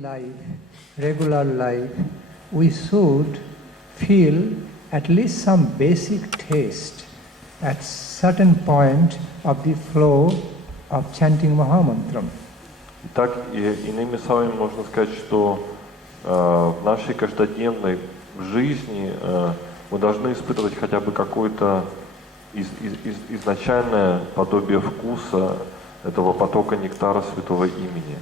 life, regular life, we should feel at least some basic taste at certain point of the flow of chanting Mahamantram. Итак, иными словами можно сказать, что в нашей каждодневной жизни мы должны испытывать хотя бы какое-то изначальное подобие вкуса этого потока нектара святого имени.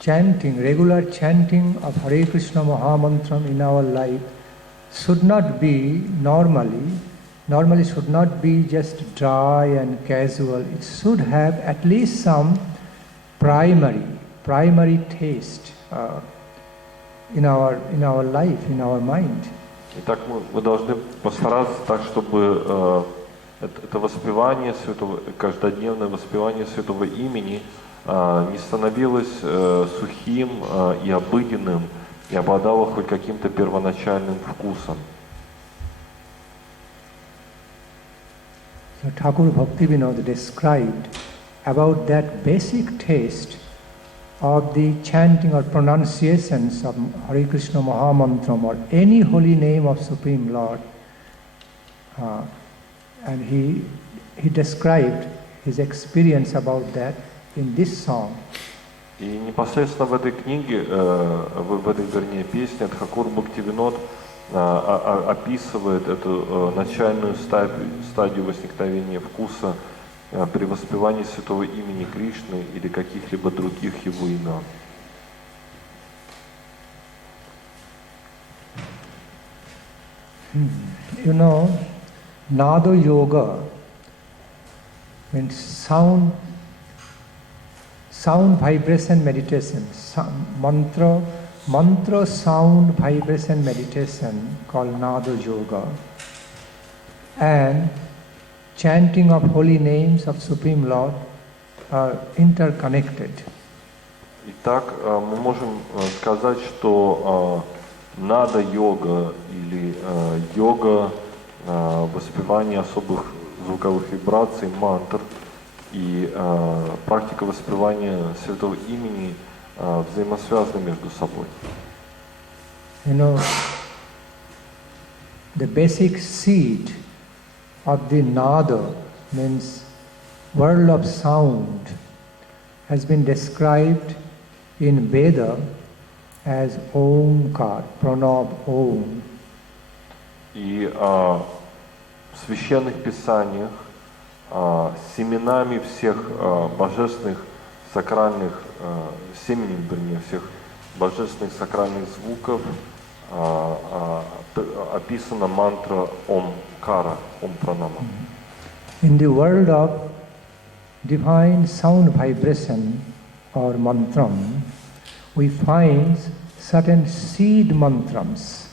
Chanting, regular chanting of Hare Krishna Mahamantram in our life should not be normally should not be just dry and casual. It should have at least some primary taste in our life, in our mind. Итак, мы должны постараться так, чтобы это воспевание святого, каждодневное воспевание святого имени не становилось сухим и обыденным и обладало хоть каким-то первоначальным вкусом. So Thakur Bhaktivinoda described about that basic taste of the chanting or pronunciations of Hare Krishna Mahamantram or any holy name of Supreme Lord. And he described his experience about that in this song. И непосредственно в этой книге, в этой, вернее, песне Тхакур Бхактивинод описывает эту начальную стадию возникновения вкуса при воспевании святого имени Кришны или каких-либо других его имен. You know, Nada Yoga means sound vibration meditation, mantra sound vibration meditation called Nada Yoga, and chanting of holy names of Supreme Lord are interconnected. Итак, мы можем сказать, что нада йога или йога воспевания особых звуковых вибраций, мантр и практика воспевания святого имени взаимосвязаны между собой. You know, the basic seed of the nada means world of sound has been described in Veda as Omkar, Pranab Om. И в священных писаниях семенами всех божественных сакральных, семенем, вернее, всех божественных сакральных звуков описана мантра Омкара, Ом Пранама. In the world of divine sound vibration or mantram, we find certain seed mantrams.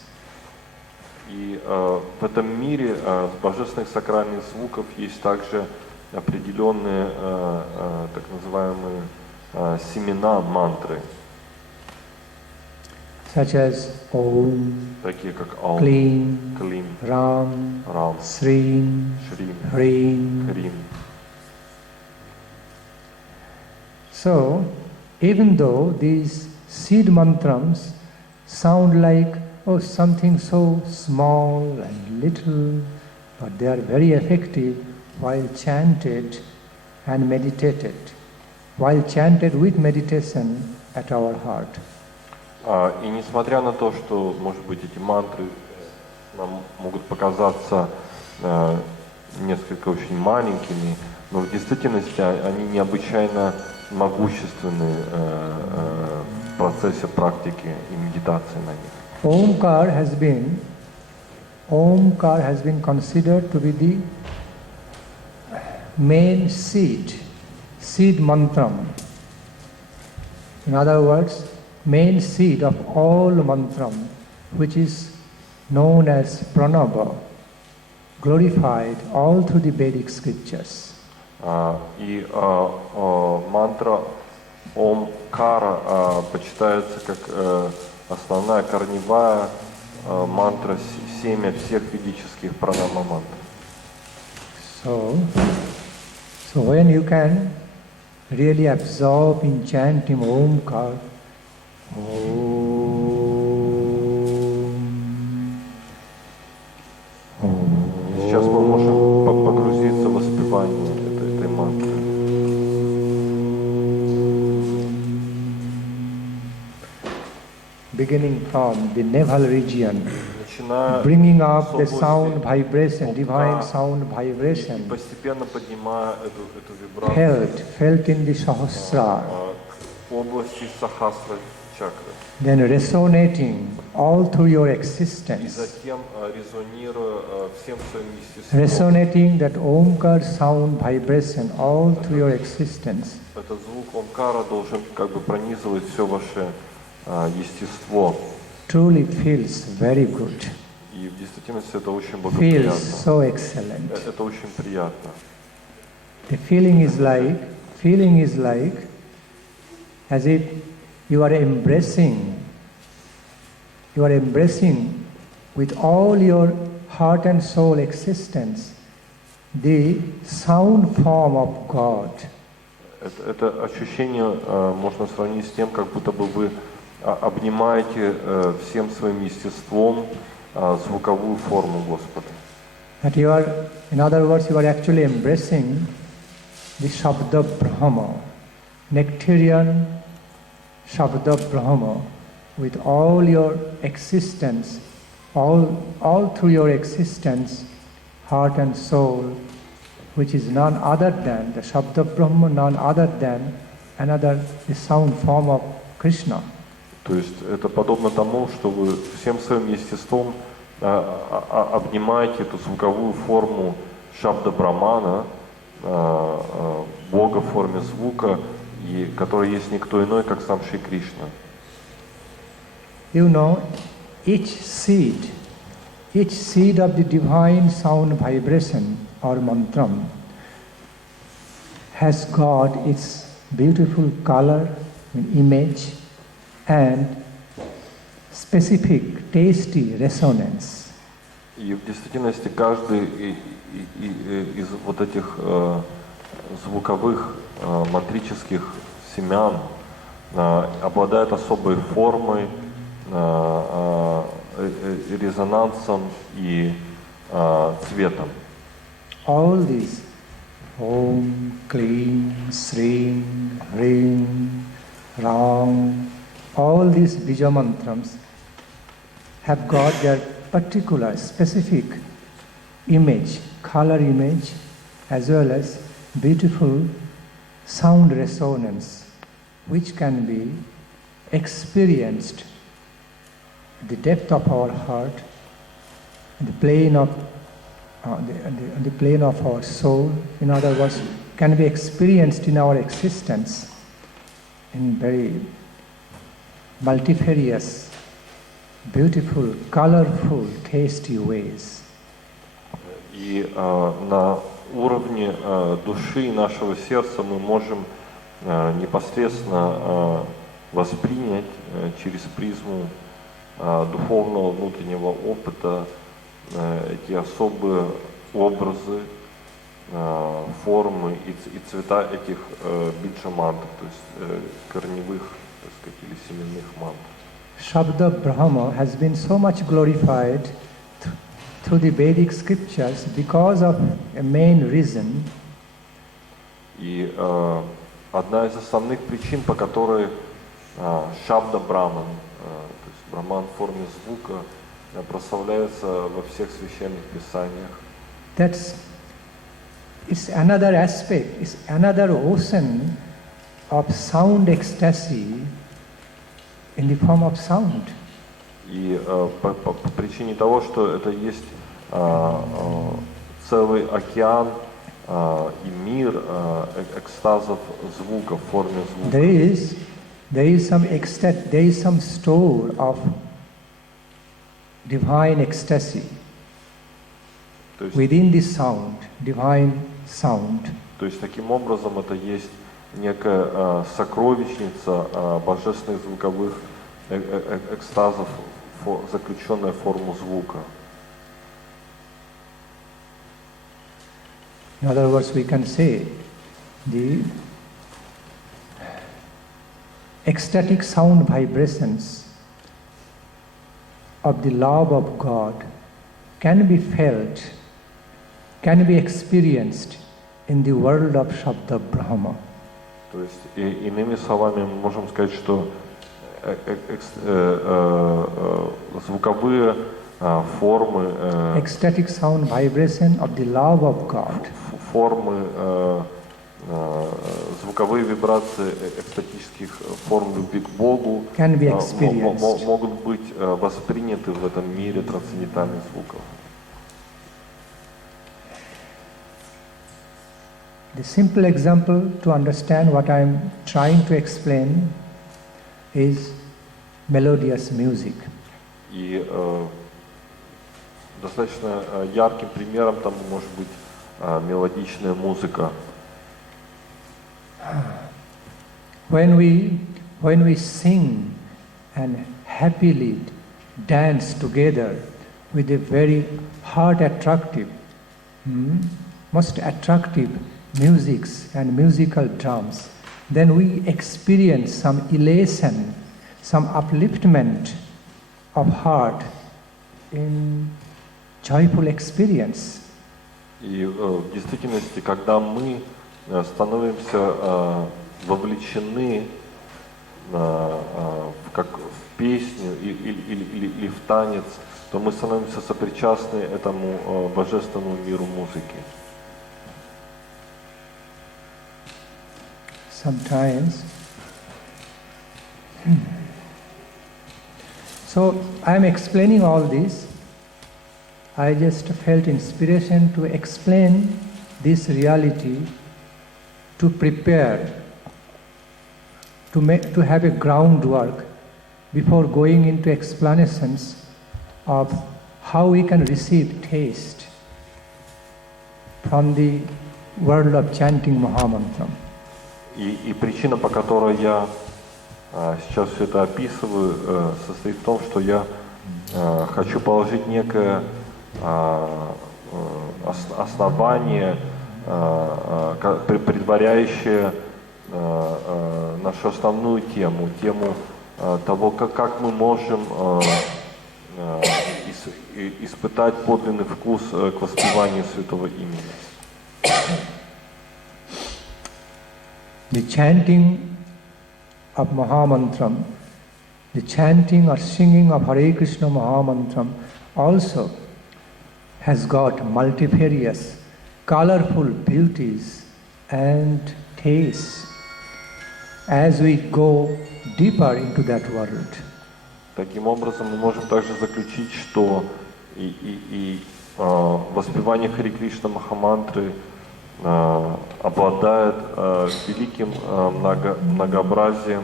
И в этом мире божественных сакральных звуков есть также определенные так называемые семена мантры. Such as Om, Такие как Аум, Klim, Клим, Ram, Рам, Srim, Шрим, Hrim. Крим. So, even though these seed mantrams sound like something so small and little, but they are very effective while chanted and meditated, while chanted with meditation at our heart. И несмотря на то, что, может быть, эти мантры нам могут показаться несколько очень маленькими, но в действительности они необычайно могущественны в процессе практики и медитации на них. Omkar has been considered to be the main seed mantram. In other words, main seed of all mantram, which is known as pranava, glorified all through the Vedic scriptures. И мантра Омкара почитается как основная корневая мантра, семя всех ведических пранама мантр. So when you can really absorb in chanting Omkar. Сейчас мы можем погрузиться в воспевание этой мантры. Beginning from the navel region, Начиная bringing с up the области sound vibration, пупка, divine sound и vibration, постепенно поднимая эту вибрацию felt in the Sahasrara, к области Сахасра чакры. then resonating all through your И existence, затем резонируя всем своим естеством. resonating that Omkar sound vibration all through your existence. Этот звук Омкара должен как бы пронизывать все ваше естество. Truly feels very good. И в действительности это очень Feels благоприятно. so excellent. Это очень приятно. The feeling is like as if you are embracing with all your heart and soul existence the sound form of God. Это ощущение можно сравнить с тем, как будто бы вы обнимаете всем своим естеством звуковую форму Господа. That you are, in other words, you are actually embracing the Shabda Brahma, nectarian Shabda Brahma, with all your existence, all through your existence, heart and soul, which is none other than the Shabda Brahma, none other than the sound form of Krishna. То есть это подобно тому, что вы всем своим естеством обнимаете эту звуковую форму Шабда Брамана, Бога в форме звука, и который есть никто иной, как сам Шри Кришна. You know, each seed of the divine sound vibration or mantram has got its beautiful color, image, and specific tasty resonance. И в действительности каждый из вот этих звуковых мантрических семян обладает особой формой, резонансом и цветом. All these Om, Klim, Srim, Hrim, Ram, all these Bija mantrams have got their particular, specific image, color image, as well as beautiful sound resonance, which can be experienced at the depth of our heart, the plane of the plane of our soul. In other words, can be experienced in our existence in very multifarious, beautiful, colorful, tasty ways. И на уровне души нашего сердца мы можем непосредственно воспринять через призму духовного внутреннего опыта эти особые образы, формы и цвета этих биджа-мантр, то есть корневых, так сказать, или семенных мантр. Shabda Brahma has been so much glorified through the Vedic scriptures because of a main reason. И одна из основных причин, по которой Шабда Браман, то есть Браман в форме звука, прославляется во всех священных писаниях. It's another aspect, it's another ocean of sound ecstasy in the form of sound. И по причине того, что это есть целый океан и мир экстазов звука в форме звука. There is some store of divine ecstasy within this sound, divine sound. То есть таким образом это есть некая сокровищница божественных звуковых экстазов, заключенная в форму звука. In other words, we can say the ecstatic sound vibrations of the love of God can be felt, can be experienced in the world of Shabda Brahma. То есть, иными словами, мы можем сказать, что звуковые формы, ecstatic sound vibration of the love of God, формы, звуковые вибрации экстатических форм любви к Богу can be experienced. могут быть восприняты в этом мире трансцендентальных звуков. The simple example to understand what I am trying to explain is melodious music. И достаточно ярким примером тому может быть мелодичная музыка. When we sing and happily dance together with a very heart attractive, most attractive musics and musical drums, then we experience some elation, some upliftment of heart in joyful experience. И в действительности, когда мы становимся вовлечены как в песню или в танец, то мы становимся сопричастны этому божественному миру музыки. Sometimes. So I am explaining all this. I just felt inspiration to explain this reality, to prepare, to have a groundwork before going into explanations of how we can receive taste from the world of chanting Mahamantram. И причина, по которой я сейчас все это описываю, состоит в том, что я хочу положить некое основание, предваряющее нашу основную тему того, как мы можем испытать подлинный вкус к воспеванию святого имени. The chanting of Mahamantram, the chanting or singing of Hare Krishna Mahamantram also has got multifarious, colorful beauties and tastes as we go deeper into that world. Таким образом, мы можем также заключить, что воспевание Харе Кришна Махамантры обладает великим многообразием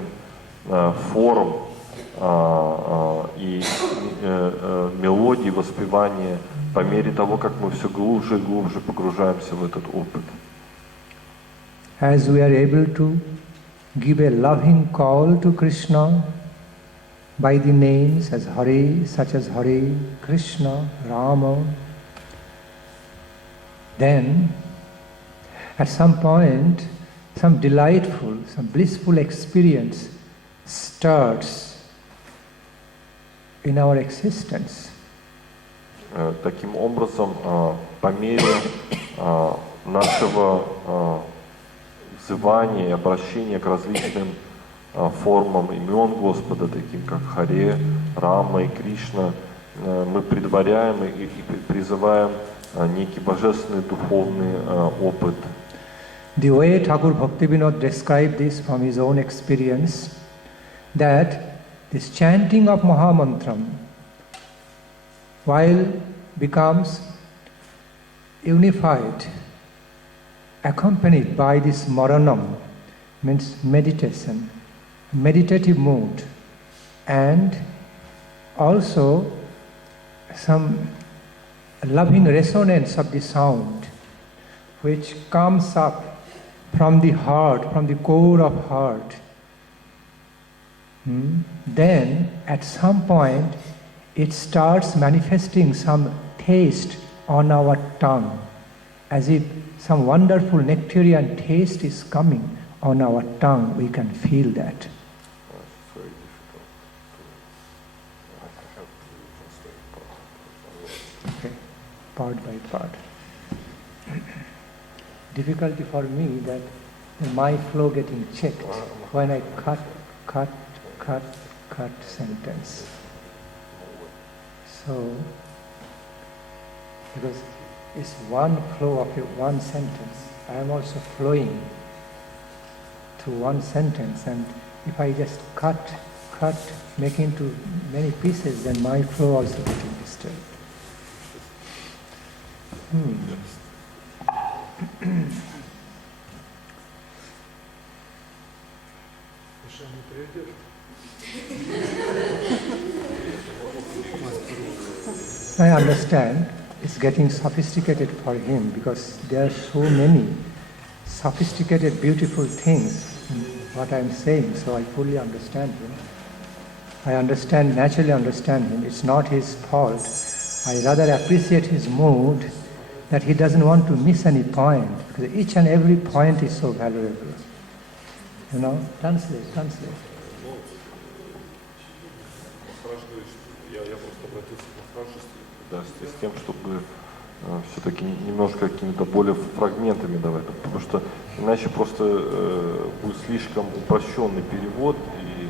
форм и мелодий воспевания по мере того, как мы все глубже и глубже погружаемся в этот опыт. As we are able to give a loving call to Krishna by the names as Hare, such as Hare, Krishna, Rama, then at some point, some delightful, some blissful experience starts in our existence. Таким образом, по мере нашего взывания и обращения к различным формам имен Господа, таким как Харе, Рама и Кришна, мы предваряем и призываем некий божественный духовный опыт. The way Thakur Bhaktivinoda described this from his own experience, that this chanting of Mahamantram, while becomes unified, accompanied by this maranam, means meditation, meditative mood, and also some loving resonance of the sound, which comes up from the heart, from the core of heart. Then, at some point, it starts manifesting some taste on our tongue, as if some wonderful nectarian taste is coming on our tongue. We can feel that. part by part. Difficulty for me that my flow getting checked when I cut sentence. So, because it's one flow of one sentence, I am also flowing through one sentence, and if I just cut, make into many pieces, then my flow also getting disturbed. I understand it's getting sophisticated for him because there are so many sophisticated, beautiful things in what I'm saying, so I fully understand him. I naturally understand him. It's not his fault. I rather appreciate his mood that he doesn't want to miss any point, because each and every point is so valuable. Translate. Да, с тем, чтобы все-таки немножко какими-то более фрагментами давать, потому что иначе просто будет слишком упрощенный перевод и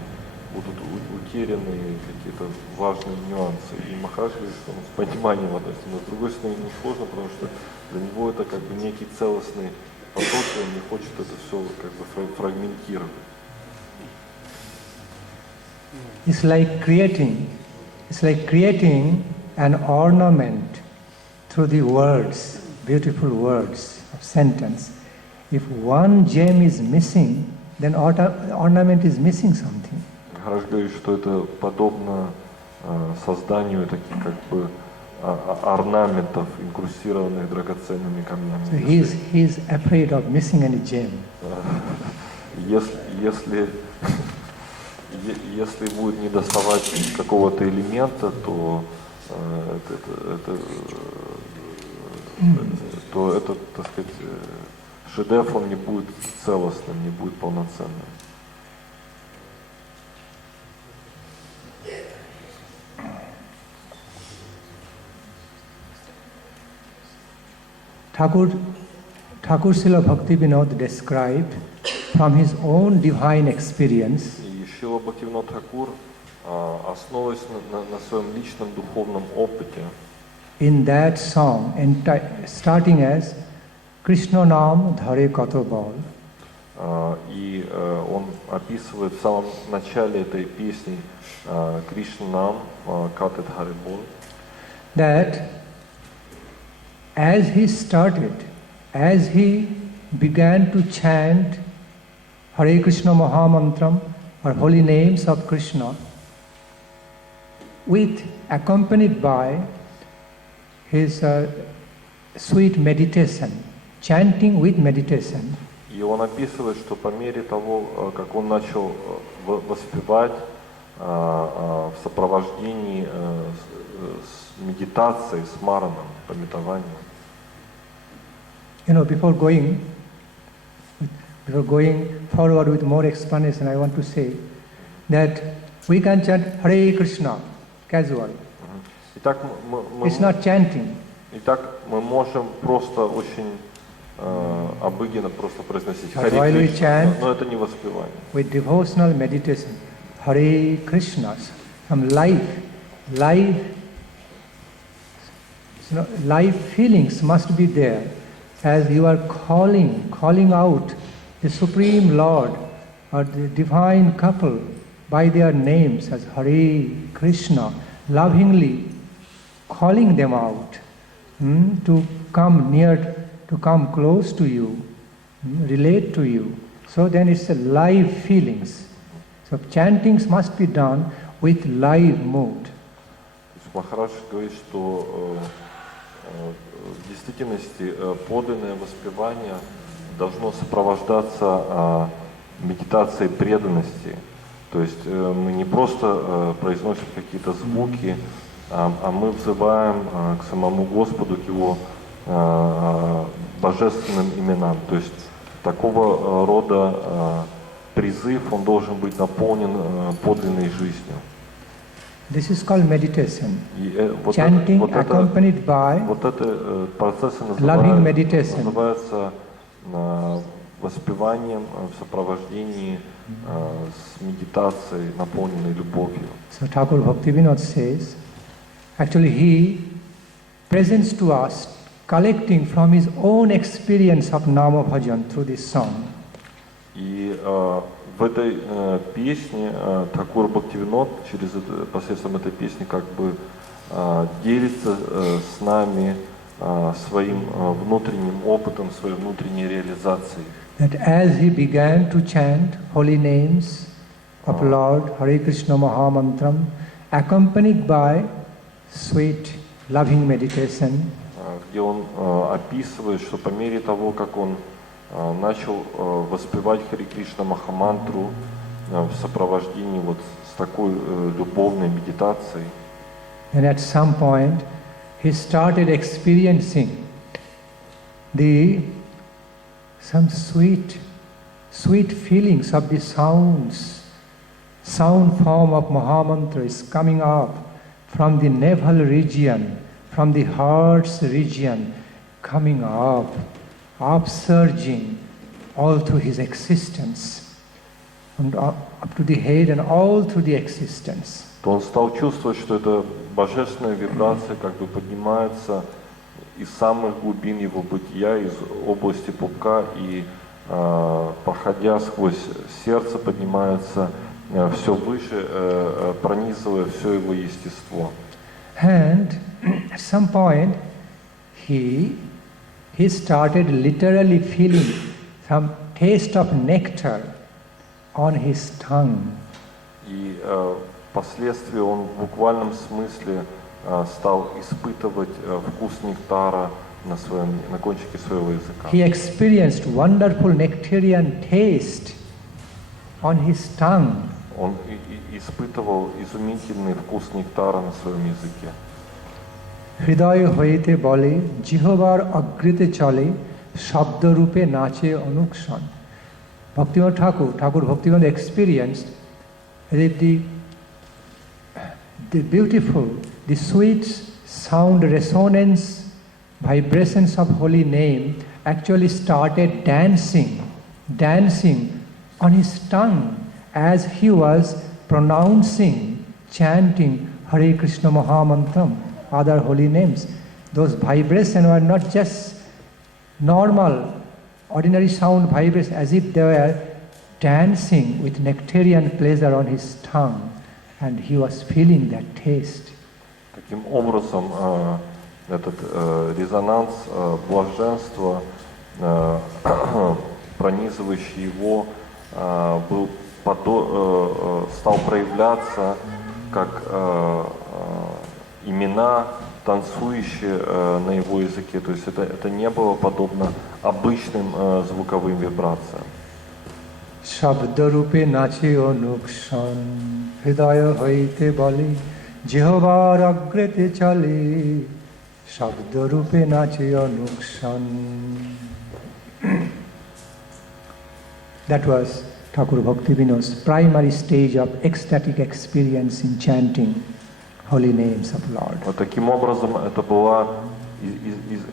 будут утеряны какие-то важные нюансы. И Махарадж говорит, что он с пониманием относится, но с другой стороны ему сложно, потому что для него это как бы некий целостный поток, и он не хочет это все как бы фрагментировать. It's like creating an ornament through the words, beautiful words of sentence. If one gem is missing, then ornament is missing something. Махарадж говорит, что это подобно созданию таких как бы орнаментов, инкрустированных драгоценными камнями. So he is afraid of missing any gem. Если будет недоставать какого-то элемента, то этот, так сказать, шедевр, он не будет целостным, не будет полноценным. Thakur Srila Bhakti Vinod described from his own divine experience. И Шрила Бхактивинод Тхакур, основываясь на своем личном духовном опыте, in that song, starting as Krishna Nam Dhare Kato Bal, и он описывает в самом начале этой песни Кришна Нам Кате Dhare Bol, that as he began to chant Hare Krishna Mahamantram, or holy names of Krishna, accompanied by his sweet meditation, chanting with meditation. И он описывает, что по мере того, как он начал воспевать в сопровождении с медитацией, с мараном, пометованием. Before going forward with more explanation, I want to say that we can chant Hare Krishna casual. Итак, It's not chanting. Итак, мы можем просто очень обыденно просто произносить But Харе while we Кришна, chant но это не воспевание. With devotional meditation, Hare Krishna, some life feelings must be there, as you are calling out the Supreme Lord or the divine couple by their names as Hare Krishna, lovingly calling them out to come near, to come close to you, relate to you. So then it's a live feelings. So chantings must be done with live mood. Махарадж говорит, что в действительности подлинное воспевание должно сопровождаться медитацией преданности. То есть мы не просто произносим какие-то звуки, а мы взываем к самому Господу, к Его божественным именам. То есть такого рода призыв, он должен быть наполнен подлинной жизнью. This is called meditation. Вот Chanting accompanied by вот это процессы loving meditation. называются воспеванием в сопровождении с медитацией, наполненной любовью. So Thakur Bhaktivinoda says, actually he presents to us collecting from his own experience of Nama Bhajan through this song. И в этой песне Тхакур Бхактивинод посредством этой песни как бы делится с нами своим внутренним опытом, своей внутренней реализацией. That as he began to chant holy names of Lord Hare Krishna Mahamantram, accompanied by sweet, loving meditation, где он описывает, что по мере того, как он начал воспевать Харе Кришна Махамантру в сопровождении вот с такой любовной медитацией, and at some point he started experiencing some sweet feelings of the sound form of Mahamantra is coming up from the navel region, from the heart's region, coming up, upsurging all through his existence, and up to the head and all through the existence. то он стал чувствовать, что эта божественная вибрация как бы поднимается из самых глубин его бытия, из области пупка, и проходя сквозь сердце, поднимается все выше, пронизывая все его естество. And at some point he started literally feeling some taste of nectar on his tongue. И впоследствии он в буквальном смысле стал испытывать вкус нектара на кончике своего языка. He experienced wonderful nectarian taste on his tongue. Он испытывал изумительный вкус нектара на своем языке. হৃদয় হইতে বলে জিহবার অগ্রিতে চলে শব্দরূপে নাচে অনুক্ষণ. Bhaktivinoda Thakur Bhaktivinoda experienced the beautiful, the sweet sound resonance, vibrations of holy name actually started dancing on his tongue as he was pronouncing, chanting Hare Krishna Mahamantram, other holy names. Those vibrations were not just normal, ordinary sound vibrations, as if they were dancing with nectarian pleasure on his tongue, and he was feeling that taste. Таким образом, этот резонанс блаженства, пронизывающий его, стал проявляться как имена, танцующие на его языке. То есть это не было подобно обычным звуковым вибрациям. শব্দরূপে নাচে অনুক্ষণ হৃদয় হইতে বলে জিহবার অগ্রেতে চলে শব্দরূপে নাচে অনুক্ষণ. That was Thakur Bhaktivinoda's primary stage of ecstatic experience in chanting holy names of Lord. Вот таким образом это была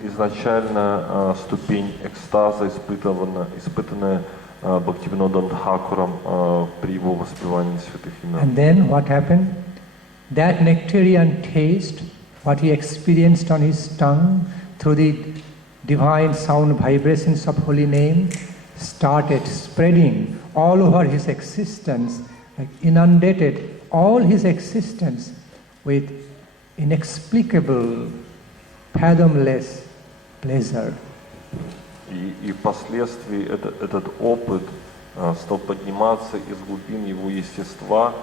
изначально ступень экстаза, испытанная Бхактивинодом Тхакуром при его воспевании святых имен. And then what happened? That nectarian taste, what he experienced on his tongue through the divine sound vibrations of holy name, started spreading all over his existence, like inundated all his existence with inexplicable, fathomless pleasure. И впоследствии этот опыт стал подниматься из глубин его естества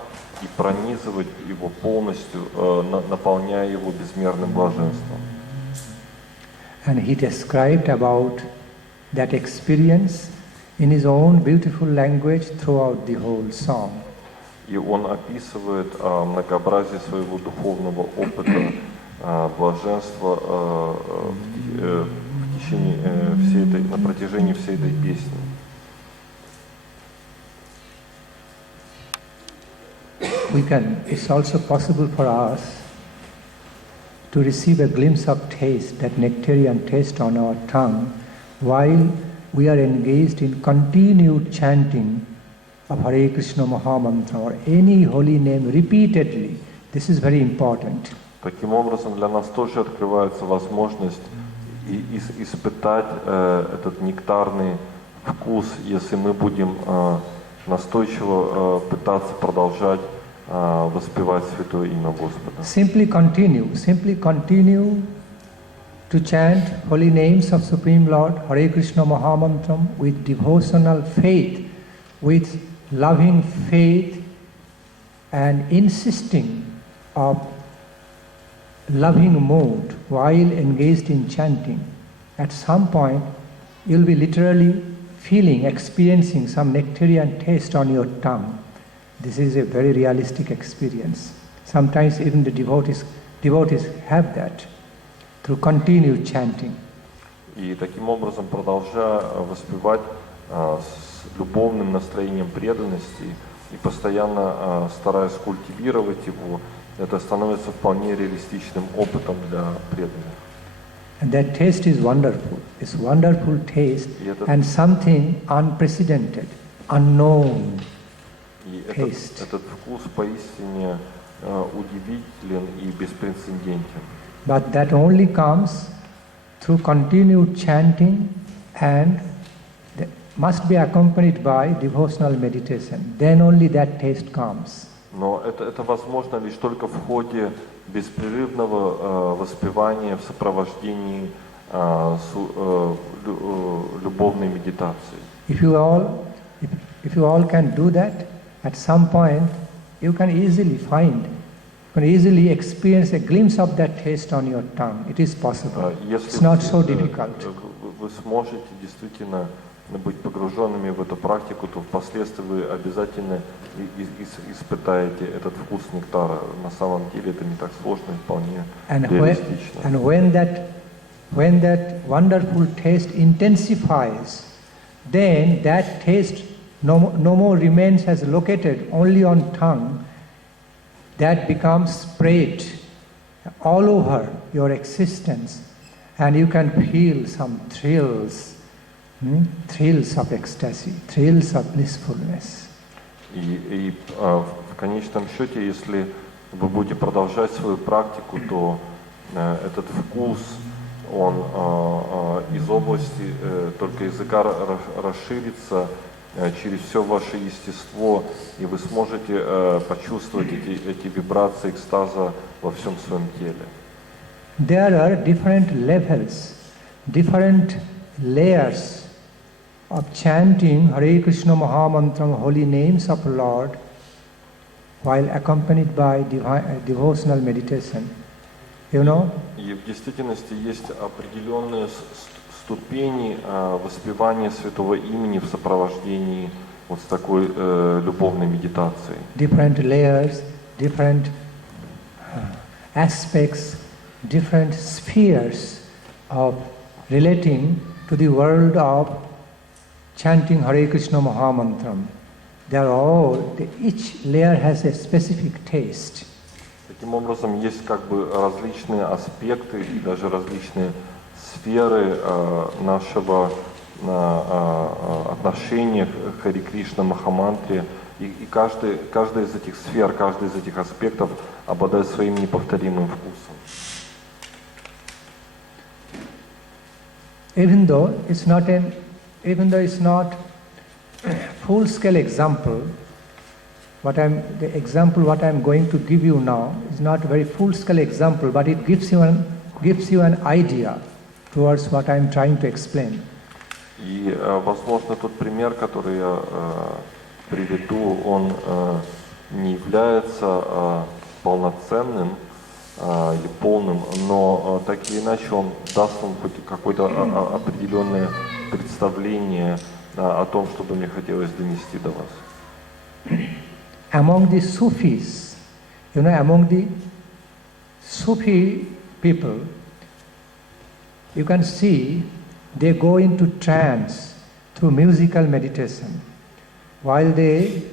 и пронизывать его полностью, наполняя его безмерным блаженством. And he described about that experience in his own beautiful language throughout the whole song. И он описывает многообразие своего духовного опыта, блаженства на протяжении всей этой песни. it's also possible for us to receive a glimpse of taste, that nectarian taste on our tongue, while we are engaged in continued chanting of Hare Krishna Mahamantra or any holy name repeatedly. This is very important. Таким образом, для нас тоже открывается возможность испытать этот нектарный вкус, если мы будем настойчиво пытаться продолжать воспевать Святое Имя Господа. Simply continue to chant holy names of Supreme Lord, Hare Krishna Mahamantram, with devotional faith, with loving faith, and insisting of loving mood while engaged in chanting. At some point, you'll be literally experiencing some nectarian taste on your tongue. This is a very realistic experience. Sometimes even the devotees have that through continued chanting. И таким образом, продолжая воспевать с любовным настроением преданности и постоянно стараясь культивировать его, это становится вполне реалистичным опытом для преданных. And that taste is wonderful. It's wonderful taste and something unprecedented, unknown taste. Этот вкус поистине удивителен и беспрецедентен. But that only comes through continued chanting and must be accompanied by devotional meditation. Then only that taste comes. Но это возможно лишь только в ходе беспрерывного воспевания в сопровождении любовной медитации. If you all can do that, at some point you can easily experience a glimpse of that taste on your tongue. It is possible. It's not so difficult. Вы сможете действительно быть погруженными в эту практику, то впоследствии вы обязательно испытаете этот вкус нектара. На самом деле это не так сложно и вполне реалистично. And when that wonderful taste intensifies, then that taste no more remains as located only on tongue. That becomes spread all over your existence, and you can feel some thrills of ecstasy, thrills of blissfulness. И в конечном счете, если вы будете продолжать свою практику, то этот вкус, он из области только языка расширится через все ваше естество, и вы сможете почувствовать эти вибрации экстаза во всем своем теле. There are different levels, different layers of chanting Hare Krishna Mahamantram, holy names of Lord, while accompanied by devotional meditation. You know? И в действительности есть определенные ступени воспевания Святого Имени в сопровождении вот с такой любовной медитацией. Different layers, different aspects, different spheres of relating to the world of chanting Hare Krishna Mahamantram. Each layer has a specific taste. Таким образом, есть как бы различные аспекты и даже различные сферы нашего отношения к Харе Кришна Махамантре. И каждая из этих сфер, каждый из этих аспектов обладает своим неповторимым вкусом. Even though it's not full-scale example, what I'm going to give you now is not a very full-scale example, but it gives you an idea towards what I'm trying to explain. И, возможно, тот пример, который я приведу, он не является полноценным или полным, но так или иначе он даст вам хоть какое-то определенное представление о том, что бы мне хотелось донести до вас. Among the Sufis, among the Sufi people, you can see they go into trance through musical meditation. While they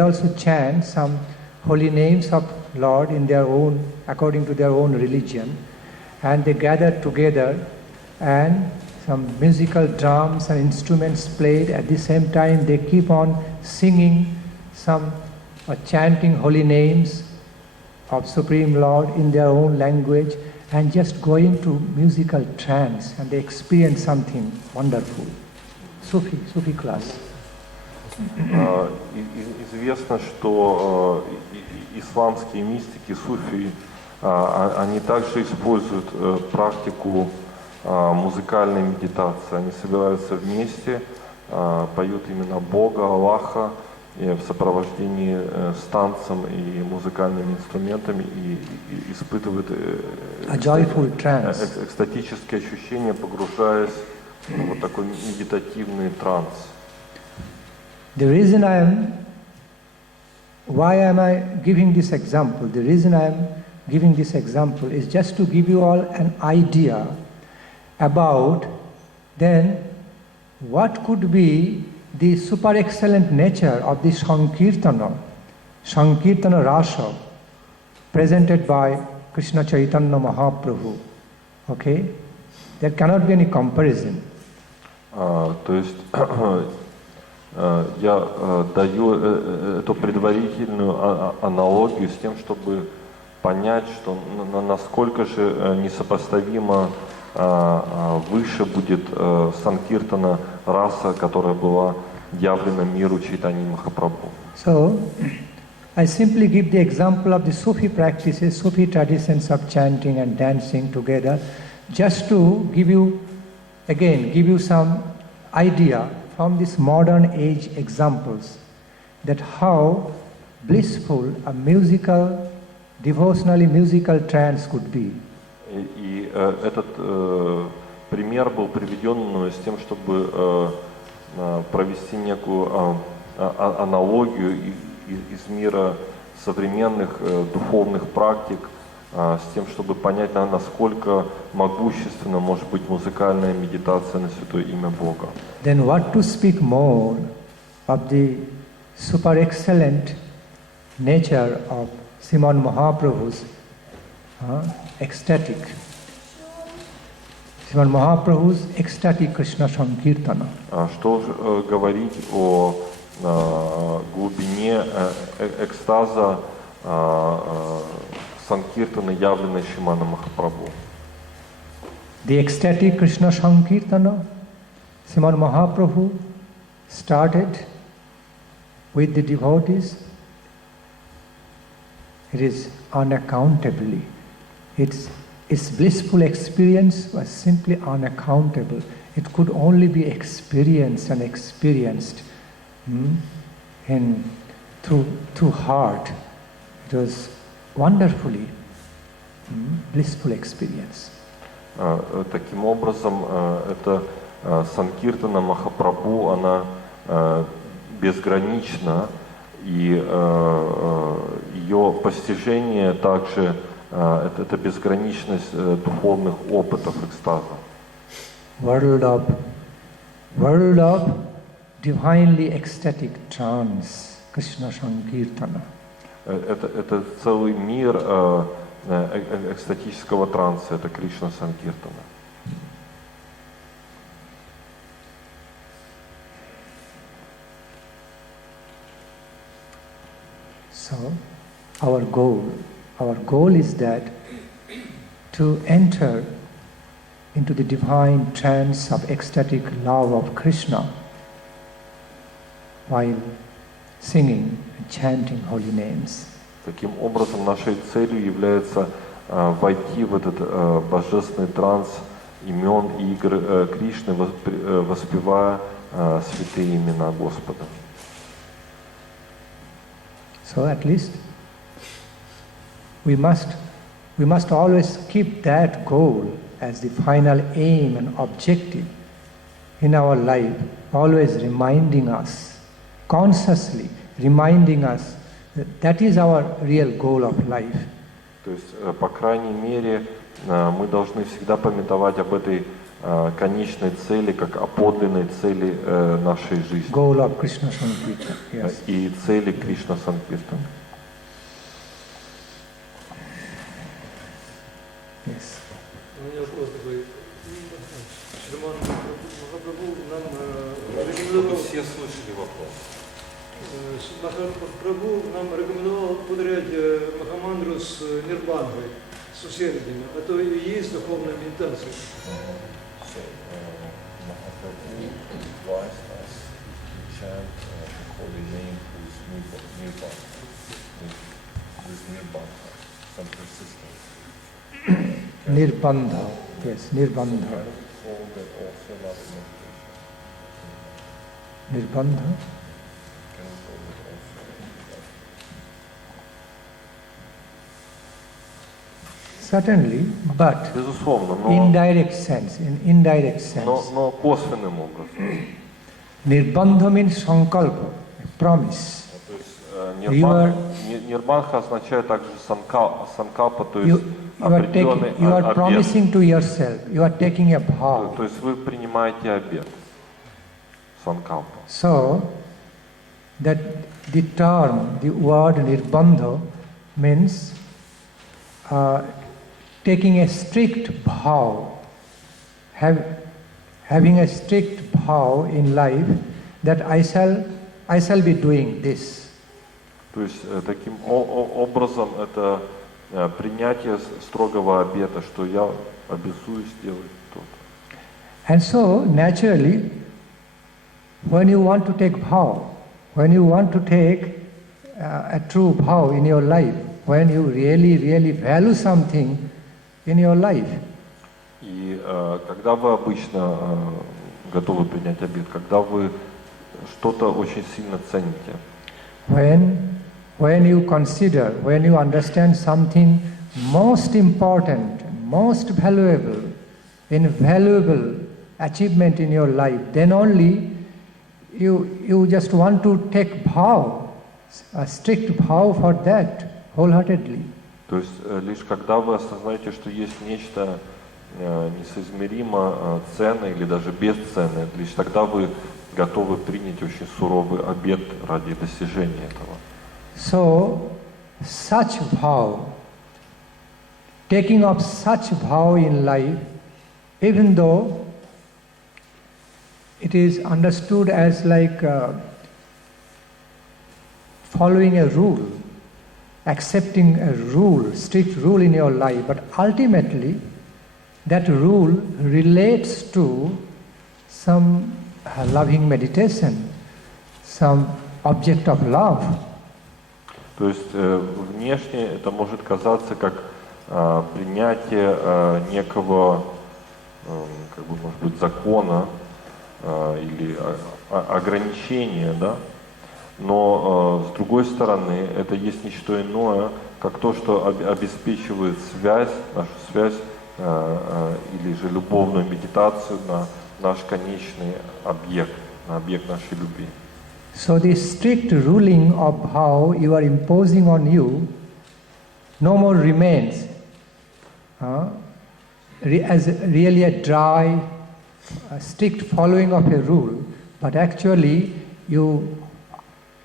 also chant some holy names of Lord in their own, according to their own religion, and they gather together and some musical drums and instruments played. At the same time they keep on singing some chanting holy names of Supreme Lord in their own language and just going to musical trance, and they experience something wonderful. Sufi class. Известно, что исламские мистики, суфии, они также используют практику музыкальной медитации. Они собираются вместе, поют именно Бога, Аллаха, в сопровождении с танцем и музыкальными инструментами и испытывают экстатические ощущения, погружаясь в вот такой медитативный транс. The reason why am I giving this example? The reason I am giving this example is just to give you all an idea about then what could be the super excellent nature of the Sankirtana Rasa presented by Krishna Chaitanya Mahaprabhu. Okay? There cannot be any comparison. То есть я даю эту предварительную аналогию с тем, чтобы понять, что насколько же несопоставимо выше будет Санкиртана раса, которая была явлена миру Чайтаньи Махапрабху. So, I simply give the example of the Sufi practices, Sufi traditions of chanting and dancing together, just to give you some idea from this modern age examples that how blissful a musical, devotionally musical trance could be. И этот пример был приведен с тем, чтобы провести некую аналогию из мира современных духовных практик, с тем, чтобы понять, насколько могущественно может быть музыкальная медитация на святое имя Бога. Then what to speak more of the super excellent nature of Srimad Mahaprabhu's ecstatic Krishna Sankirtana. Что говорить о глубине экстаза Санкиртаны, явленной Шримана Махапрабху. The ecstatic Krishna Sankirtana, Srimad Mahaprabhu started with the devotees. It is unaccountably. Its blissful experience was simply unaccountable. It could only be experienced and experienced through heart. It was wonderfully blissful experience. Таким образом, эта Санкиртана Махапрабху, она безгранична, и ее постижение также это безграничность духовных опытов экстаза. World of divinely ecstatic trance, Krishna Sankirtana. Это целый мир экстатического транса, это Кришна Санкиртана. So, our goal is that to enter into the divine trance of ecstatic love of Krishna while singing and chanting holy names. Таким образом, нашей целью является войти в этот божественный транс имен и игр Кришны, воспевая святые имена Господа. So at least we must always keep that goal as the final aim and objective in our life, always reminding us, consciously reminding us that is our real goal of life. То есть, по крайней мере, мы должны всегда памятовать об этой конечной цели, как о подлинной цели нашей жизни. Goal of Krishna Sankirtana, yes. И цели Кришна Санкиртана. Махапрабху нам рекомендовал повторять Махамандру с нирбангой, с усердием. Это и есть духовная медитация. So, Mahaprabhu advised us to chant the holy name with Nirbhakta, with Nirbhakta, some persistence. Nirbandha, yes, Nirbandha. Kind of call that also love meditation. Nirbandha. Can we call it also love? Certainly, but Безусловно, in но, indirect sense. но косвенным образом. Nirbandha means sankalpa, a promise. То есть нирбанха означает также санкалпа, то есть определенный You are обет. promising to yourself, you are taking a vow. То есть вы принимаете обет. Санкалпа. So, that the term, the word nirbandha means taking a strict vow, having a strict vow in life that I shall be doing this. То есть таким образом это принятие строгого обета, что я обязуюсь делать то-то. And so, naturally, when you want to take vow, when you want to take a true vow in your life, when you really, really value something in your life, И когда вы обычно готовы принять обет, когда вы что-то очень сильно цените, when you consider, when you understand something most important, most valuable, invaluable achievement in your life, then only you just want to take vow, a strict vow for that, wholeheartedly. то есть лишь когда вы осознаете, что есть нечто несоизмеримо ценное или даже бесценное, лишь тогда вы готовы принять очень суровый обет ради достижения этого. So, such vow, taking of such vow in life, even though it is understood as like following a rule, accepting a rule, strict rule in your life, but ultimately that rule relates to some loving meditation, some object of love. То есть внешне это может казаться как принятие некого, как бы, может быть, закона или ограничения, да? Но с другой стороны, это есть не что иное, как то, что обеспечивает связь, нашу связь или же любовную медитацию на наш конечный объект, на объект нашей любви. So the strict ruling of how you are imposing on you no more remains as really a dry, strict following of a rule, but actually you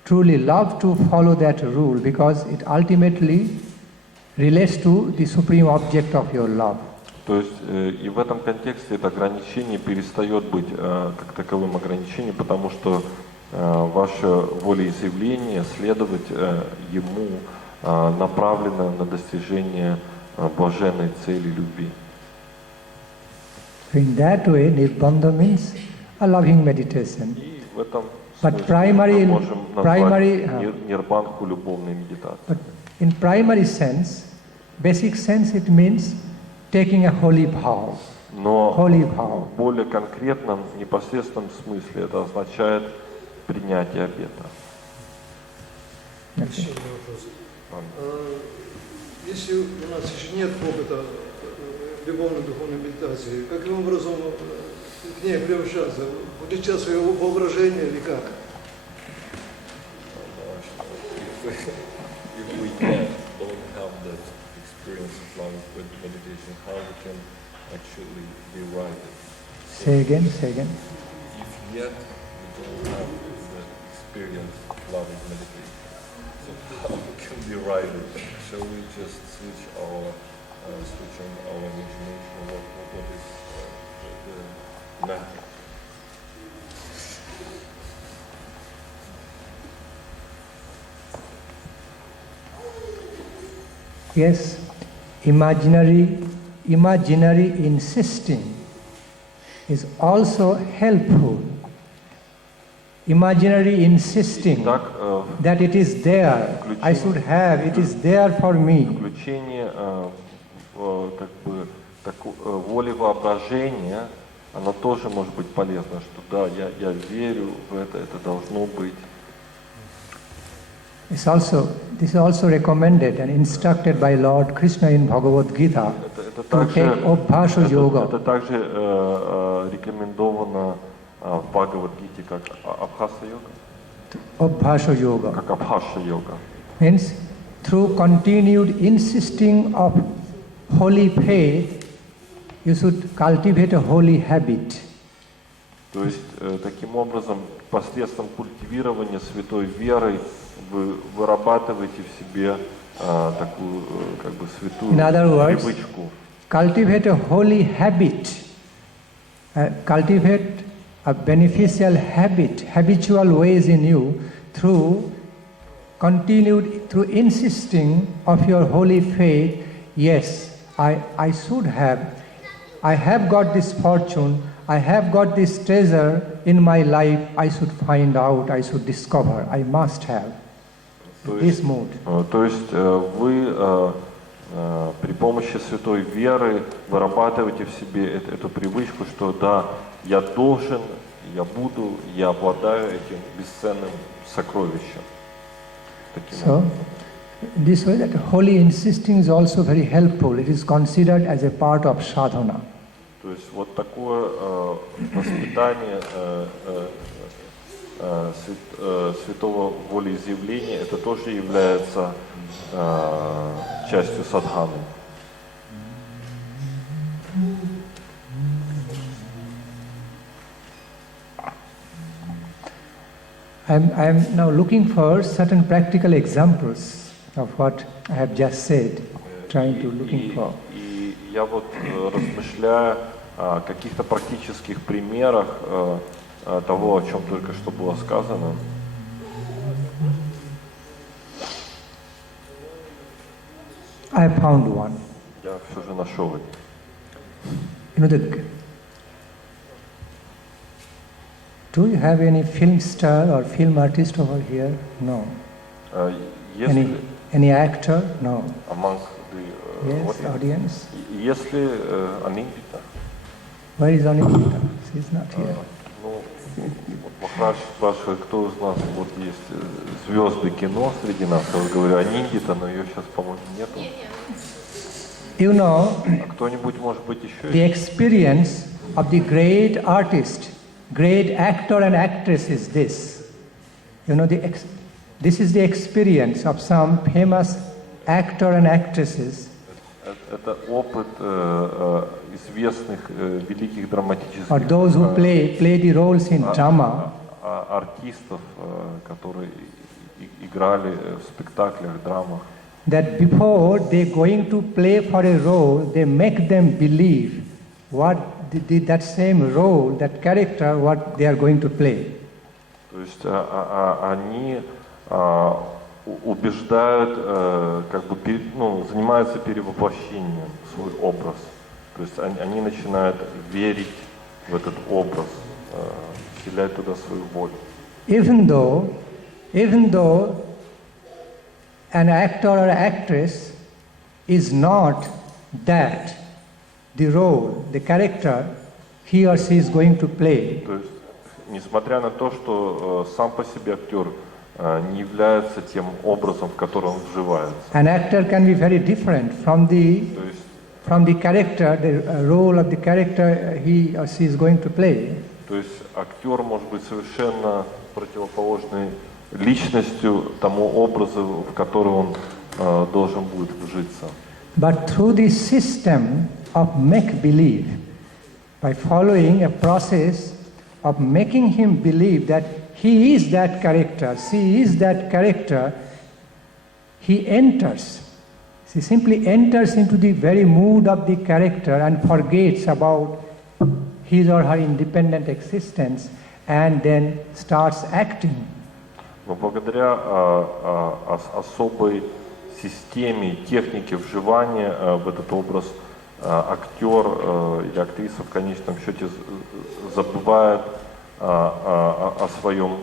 truly love to follow that rule because it ultimately relates to the supreme object of your love. То есть и в этом контексте это ограничение перестает быть как таковым ограничением, потому что ваше волеизъявление, следовать ему, направлено на достижение блаженной цели любви. In that way, nirbandha means a loving meditation. И в этом But смысле мы можем назвать нирбанху любовной медитацией. But in primary sense, basic sense, it means taking a holy vow. Но Holy vow. в более конкретном, непосредственном смысле это означает принятие обета. Еще один вопрос. Если у нас еще нет опыта любовно-духовной медитации, каким образом к ней приобщаться? Увеличать свое воображение или как? If we don't have that experience of love with meditation, how we can actually derive it? Say again, say again. If yet we don't have the experience of love with meditation, so how we can derive it? Shall we just switch on our imagination? What is the method? Yes, imaginary insisting is also helpful. Imaginary insisting that it is there, I should have, it is there for me. Включение как бы воли воображения, оно тоже может быть полезно, что да, я верю в это должно быть. This is also recommended and instructed by Lord Krishna in Bhagavad Gita to take Abhasha Yoga. Это также рекомендовано в Бхагавад-гите как Абхаса йога. Abhasha Yoga. Как Абхаса йога. Means through continued insisting of holy faith, you should cultivate a holy habit. То есть таким образом посредством культивирования святой веры вы вырабатываете в себе такую как бы святую привычку. Cultivate a holy habit, cultivate a beneficial habit, habitual ways in you through insisting of your holy faith. Yes, I should have, I have got this fortune, I have got this treasure in my life, I should find out, I should discover, I must have. This mood. То есть вы при помощи святой веры вырабатываете в себе эту привычку, что да, я должен, я буду, я обладаю этим бесценным сокровищем. So, this way that holy insisting is also very helpful. It is considered as a part of sadhana. То есть вот такое воспитание святого волеизъявления, это тоже является частью садханы. I'm now looking for certain practical examples of what I have just said, trying to looking for. И я вот размышляю о каких-то практических примерах того, о чем только что было сказано. I found one. Я все же нашел это. You know, do you have any film star or film artist over here? No. Any actor? No. Among the yes, audience. Если Анindita. Where is Anindita? She's not here. Ну, вот Махарадж спрашивает, кто из нас, вот есть звезды кино среди нас. Я вот говорю, Анindita, но ее сейчас, по-моему, нету. You know, кто-нибудь, может быть, еще the experience of the great artist, great actor and actress is this. You know, this is the experience of some famous actor and actresses. Это опыт известных великих драматических or those who play the roles in drama. Артистов, которые играли в спектаклях, драмах. That before they going to play for a role, they make them believe what that same role, that character, what they are going to play. То есть они убеждают, как бы, занимаются перевоплощением свой образ. То есть они начинают верить в этот образ, вселять туда свою волю. Even though an actor or actress is not that, the role, the character he or she is going to play. То есть, несмотря на то, что сам по себе актер не является тем образом, в который он вживается. An actor can be very different from the character, the role of the character he or she is going to play. То есть актер может быть совершенно противоположной личностью тому образу, в который он должен будет вжиться. But through this system of make-believe, by following a process of making him believe that he is that character, she is that character, he simply enters into the very mood of the character and forgets about his or her independent existence and then starts acting. Но благодаря особой системе, технике вживания в этот образ актер или актриса в конечном счете забывает о своем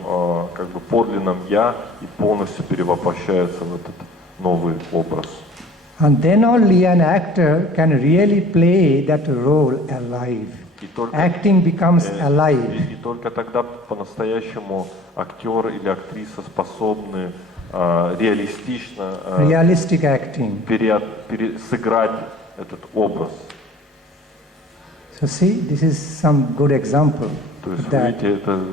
как бы подлинном «я» и полностью перевоплощается в этот новый образ. And then only an actor can really play that role alive. Acting becomes alive. И только тогда по-настоящему актер или актриса способны реалистично Realistic acting. сыграть этот образ. So see, this is some good example. То есть, of that. видите, это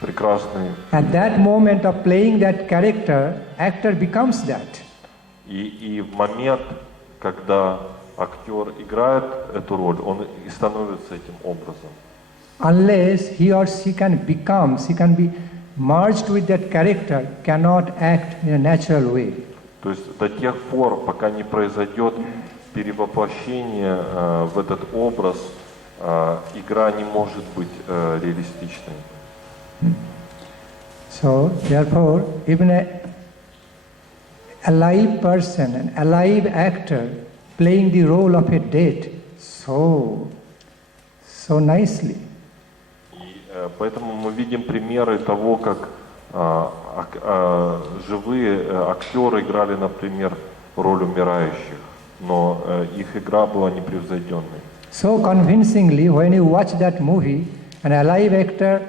прекрасный. At that moment of playing that character, actor becomes that. И в момент, когда актер играет эту роль, он и становится этим образом. Unless he or she can be merged with that character, cannot act in a natural way. То есть до тех пор, пока не произойдет перевоплощение в этот образ, игра не может быть реалистичной. So, therefore, even a live person, an alive actor, playing the role of a dead so nicely. И поэтому мы видим примеры того, как живые актеры играли, например, роль умирающих, но их игра была непревзойденной. So convincingly, when you watch that movie, an alive actor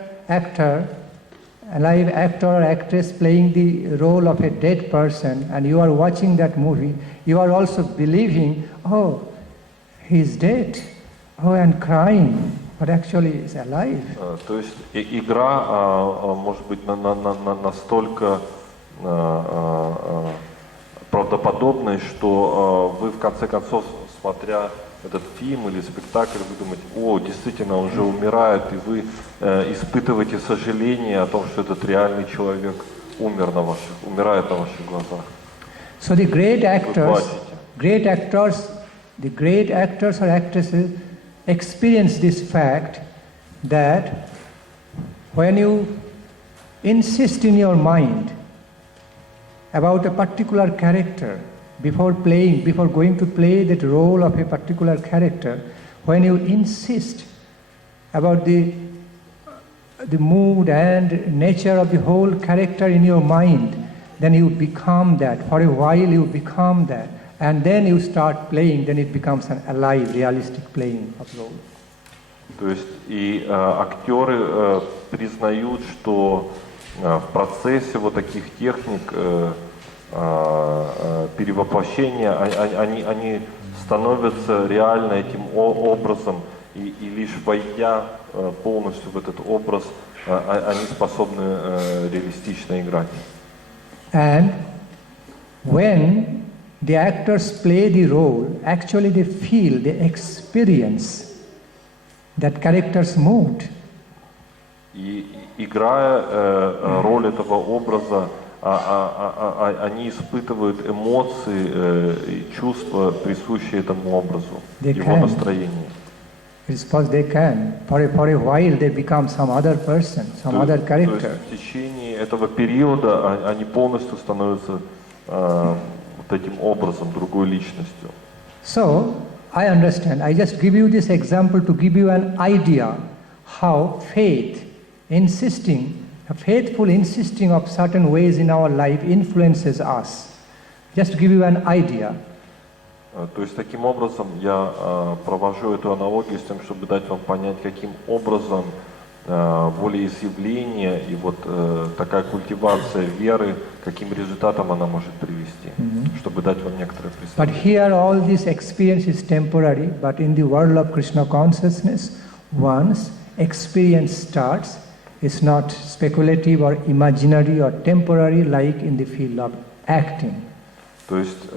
or actress playing the role of a dead person, and you are watching that movie, you are also believing, oh, he's dead, oh, and crying, but actually he's alive. То есть игра может быть настолько правдоподобной, что вы в конце концов, смотря этот фильм или спектакль, вы думаете, о, действительно, он же умирает, и вы испытываете сожаление о том, что этот реальный человек умирает на ваших глазах. So the great actors or actresses experience this fact that when you insist in your mind about a particular character, before going to play that role of a particular character, when you insist about the mood and nature of the whole character in your mind, then you become that. For a while you become that. And then you start playing, then it becomes an alive, realistic playing of role. То есть и актеры признают, что в процессе вот таких техник перевоплощения они становятся реально этим образом, и лишь войдя полностью в этот образ, они способны реалистично играть. And when the actors play the role, actually they feel, they experience that character's mood. И играя роль этого образа, они испытывают эмоции и чувства, присущие этому образу, его настроению. It's because they can. For a while they become some other person, some other character. То есть в течение этого периода они полностью становятся вот этим образом, другой личностью. So, I understand. I just give you this example to give you an idea how faithful insisting of certain ways in our life influences us. Just to give you an idea. То есть таким образом я провожу эту аналогию с тем, чтобы дать вам понять, каким образом волеизъявление и вот такая культивация веры, каким результатом она может привести, чтобы дать вам некоторое представление. But here all this experience is temporary, but in the world of Krishna consciousness, once experience starts, it's not speculative or imaginary or temporary like in the field of acting. То есть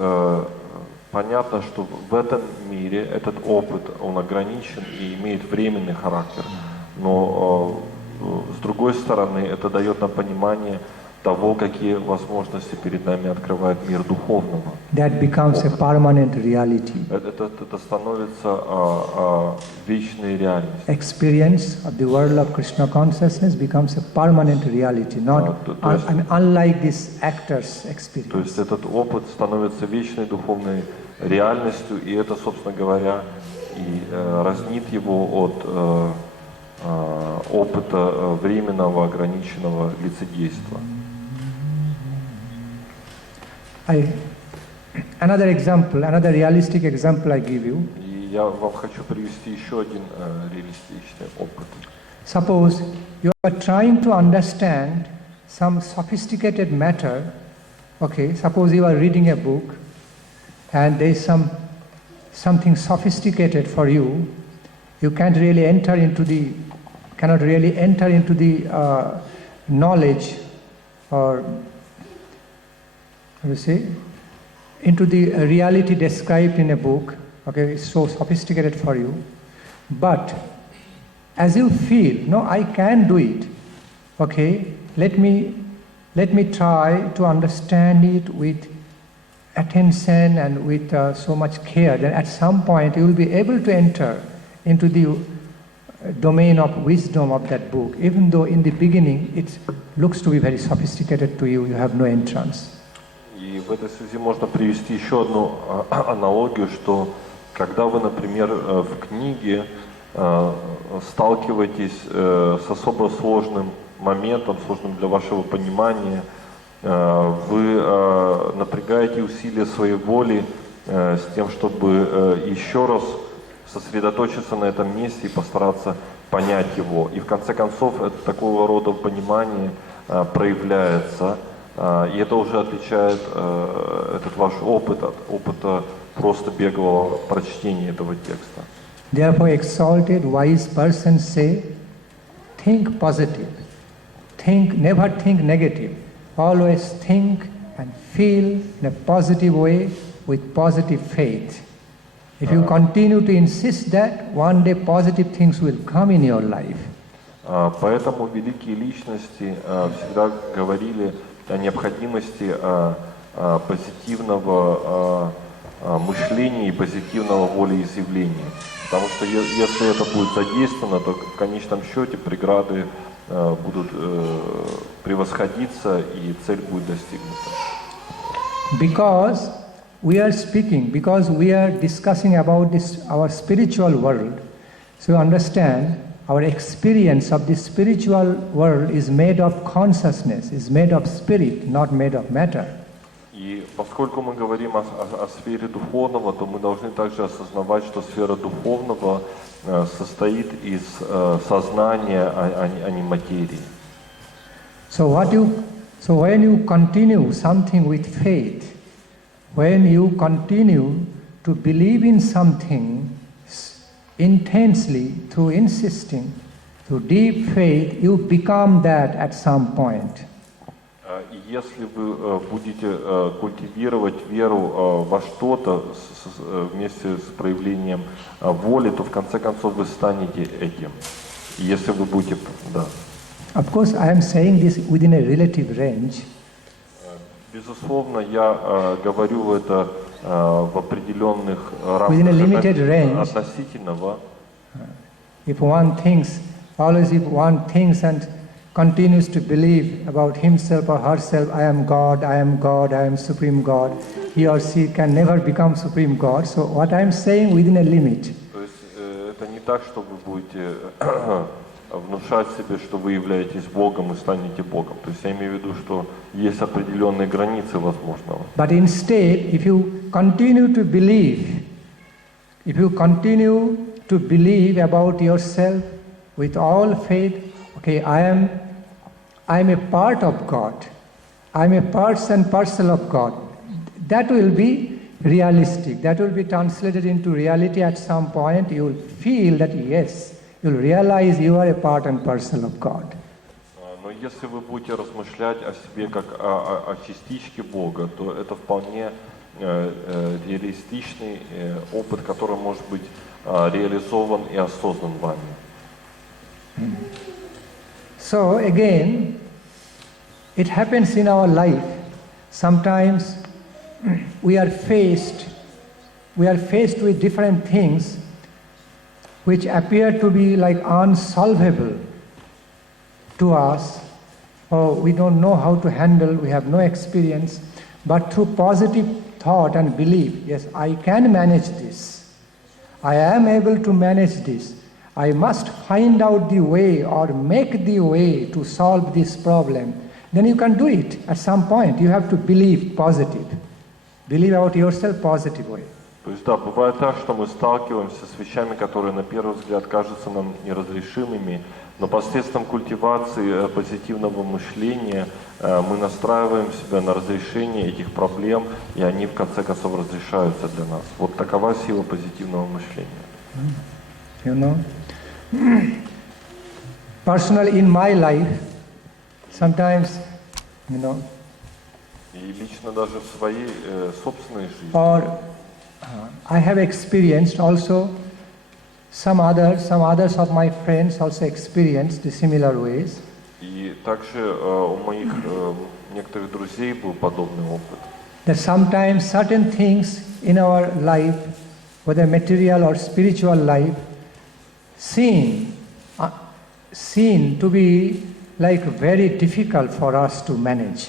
понятно, что в этом мире этот опыт, он ограничен и имеет временный характер. Но с другой стороны, это дает нам понимание, того, какие возможности перед нами открывает мир духовного. That becomes a permanent reality. Это становится вечной реальностью. Experience of the world of Krishna consciousness becomes a permanent reality, not unlike this actor's experience. То есть этот опыт становится вечной духовной реальностью, и это, собственно говоря, и разнит его от опыта временного, ограниченного лицедейства. Another example, another realistic example I give you. И я вам хочу привести еще один реалистичный опыт. Suppose you are trying to understand some sophisticated matter. Okay, suppose you are reading a book and there is something sophisticated for you. You cannot really enter into the knowledge, or how to say, into the reality described in a book. Okay, it's so sophisticated for you. But as you feel, no, I can do it. Okay, let me try to understand it with attention and with so much care. Then at some point you will be able to enter into the domain of wisdom of that book, even though in the beginning it looks to be very sophisticated to you, you have no entrance. И в этой связи можно привести еще одну аналогию, что когда вы, например, в книге сталкиваетесь с особо сложным моментом, сложным для вашего понимания, вы напрягаете усилия своей воли с тем, чтобы еще раз сосредоточиться на этом месте и постараться понять его. И в конце концов такого рода понимание проявляется, и это уже отличает этот ваш опыт от опыта просто беглого прочтения этого текста. Therefore, exalted, wise persons say, think positive, never think negative. Always think and feel in a positive way with positive faith. If you continue to insist that, one day positive things will come in your life. Поэтому великие личности всегда говорили о необходимости позитивного мышления и позитивного волеизъявления. Потому что если это будет задействовано, то в конечном счете преграды будут превосходиться и цель будет достигнута. Because we are discussing about our spiritual world, so you understand our experience of the spiritual world is made of consciousness, is made of spirit, not made of matter. И поскольку мы говорим о сфере духовного, то мы должны также осознавать, что сфера духовного состоит из сознания, а не материи. So when you continue something with faith, when you continue to believe in something intensely, through insisting, through deep faith, you become that at some point. И если вы будете культивировать веру во что-то вместе с проявлением воли, то в конце концов вы станете этим. И если вы будете, да. Of course, I am saying this within a relative range. Безусловно, я говорю это в определенных Within a limited рамках range. относительного. If one thinks and continues to believe about himself or herself, I am God, I am God, I am Supreme God, he or she can never become Supreme God. So what I am saying within a limit. То есть это не так, что вы будете внушать себе, что вы являетесь Богом и станете Богом. То есть я имею в виду, что есть определенные границы возможного. But instead, if you continue to believe about yourself with all faith, okay, I am a part of God. I am a part and parcel of God. That will be realistic. That will be translated into reality at some point. You will feel that yes, you will realize you are a part and parcel of God. Но если вы будете размышлять о себе как о частичке Бога, то это вполне реалистичный опыт, который может быть реализован и осознан вами. So again, it happens in our life. Sometimes we are faced with different things which appear to be like unsolvable to us, or we don't know how to handle, we have no experience, but through positive thought and belief, yes, I can manage this, I am able to manage this, I must find out the way or make the way to solve this problem, then you can do it at some point. You have to believe positive. Believe about yourself positive way. То есть да, бывает так, что мы сталкиваемся с вещами, которые на первый взгляд кажутся нам неразрешимыми, но посредством культивации позитивного мышления мы настраиваем себя на разрешение этих проблем, и они в конце концов разрешаются для нас. Вот такова сила позитивного мышления. You know, personally in my life, sometimes, you know, и лично даже в своей собственной жизни. Or I have experienced also, some others of my friends also experienced the similar ways. И также у моих некоторых друзей был подобный опыт. That sometimes certain things in our life, whether material or spiritual life, seen to be like very difficult for us to manage,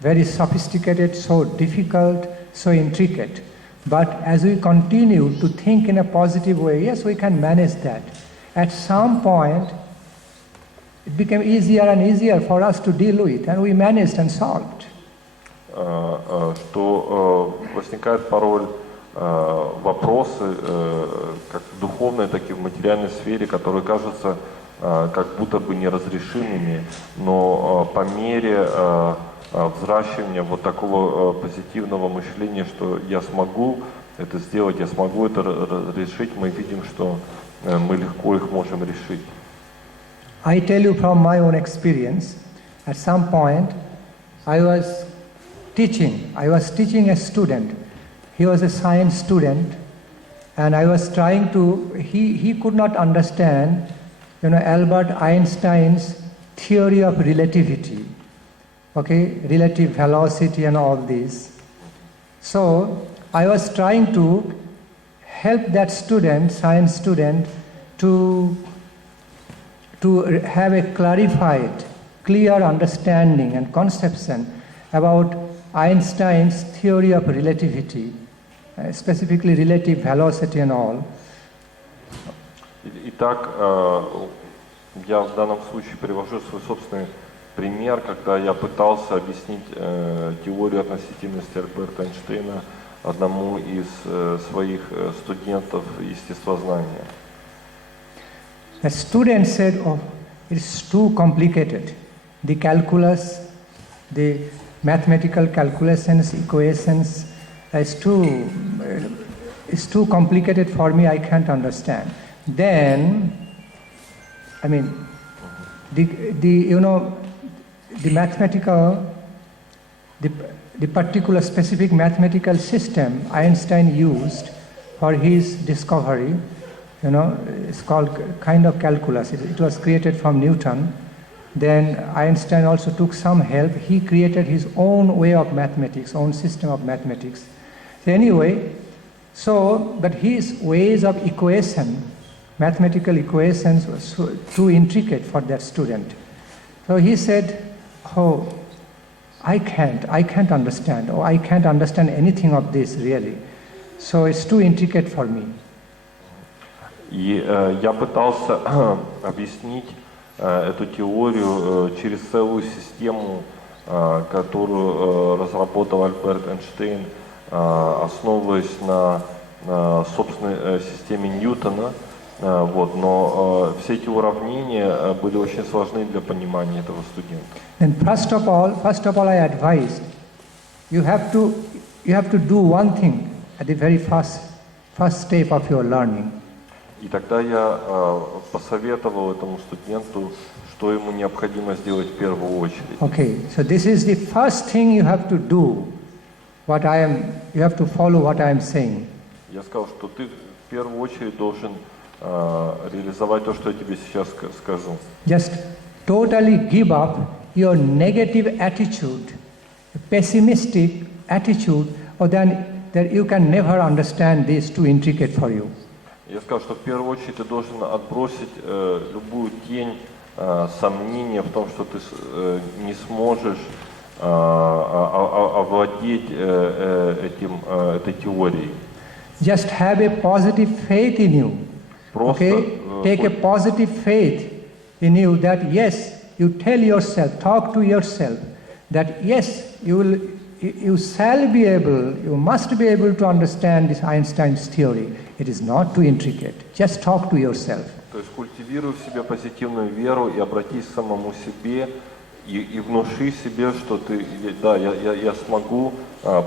very sophisticated, so difficult, so intricate. But as we continue to think in a positive way, yes, we can manage that. At some point, it became easier and easier for us to deal with, and we managed and solved. Что возникает порой вопросы, как в духовной, так и в материальной сфере, которые кажутся как будто бы неразрешимыми, но по мере взращивания вот такого позитивного мышления, что я смогу это сделать, я смогу это решить, мы видим, что мы легко их можем решить. I tell you from my own experience, at some point I was teaching a student. He was a science student, and I was trying to, he could not understand, Albert Einstein's theory of relativity, relative velocity and all this. So I was trying to help that student, science student, to have a clarified, clear understanding and conception about Einstein's theory of relativity, specifically relative velocity and all. Итак, я в данном случае привожу свой собственный пример, когда я пытался объяснить теорию относительности Альберта Эйнштейна одному из своих студентов естествознания. The student said, "Oh, it's too complicated. The calculus, the mathematical calculations, equations, is too complicated for me. I can't understand." Then, the mathematical, the particular specific mathematical system Einstein used for his discovery, it's called kind of calculus. It was created from Newton. Then Einstein also took some help. He created his own way of mathematics, own system of mathematics. So anyway, but his ways of mathematical equations were too intricate for that student. So he said, "Oh, I can't understand. Oh, I can't understand anything of this really. So it's too intricate for me." И я пытался объяснить эту теорию через целую систему, которую разработал Альберт Эйнштейн, основываясь на собственной системе Ньютона. Но все эти уравнения были очень сложны для понимания этого студента. And first of all, I advise you have to do one thing at the very first step of your learning. И тогда я посоветовал этому студенту, что ему необходимо сделать в первую очередь. Okay, so this is the first thing you have to do. You have to follow what I am saying. Я сказал, что ты в первую очередь должен реализовать то, что я тебе сейчас скажу. Just totally give up your negative attitude, pessimistic attitude, or then that you can never understand this too intricate for you. Я сказал, что в первую очередь ты должен отбросить любую тень сомнения в том, что ты не сможешь овладеть этой теорией. Just have a positive faith in you. Просто, Okay? Take a positive faith in you that yes, you tell yourself, talk to yourself that yes, you shall be able, you must be able to understand this Einstein's theory. It is not too intricate. Just talk to yourself. То есть культивируй в себе позитивную веру и обратись к самому себе и внуши себе, что ты, да, я смогу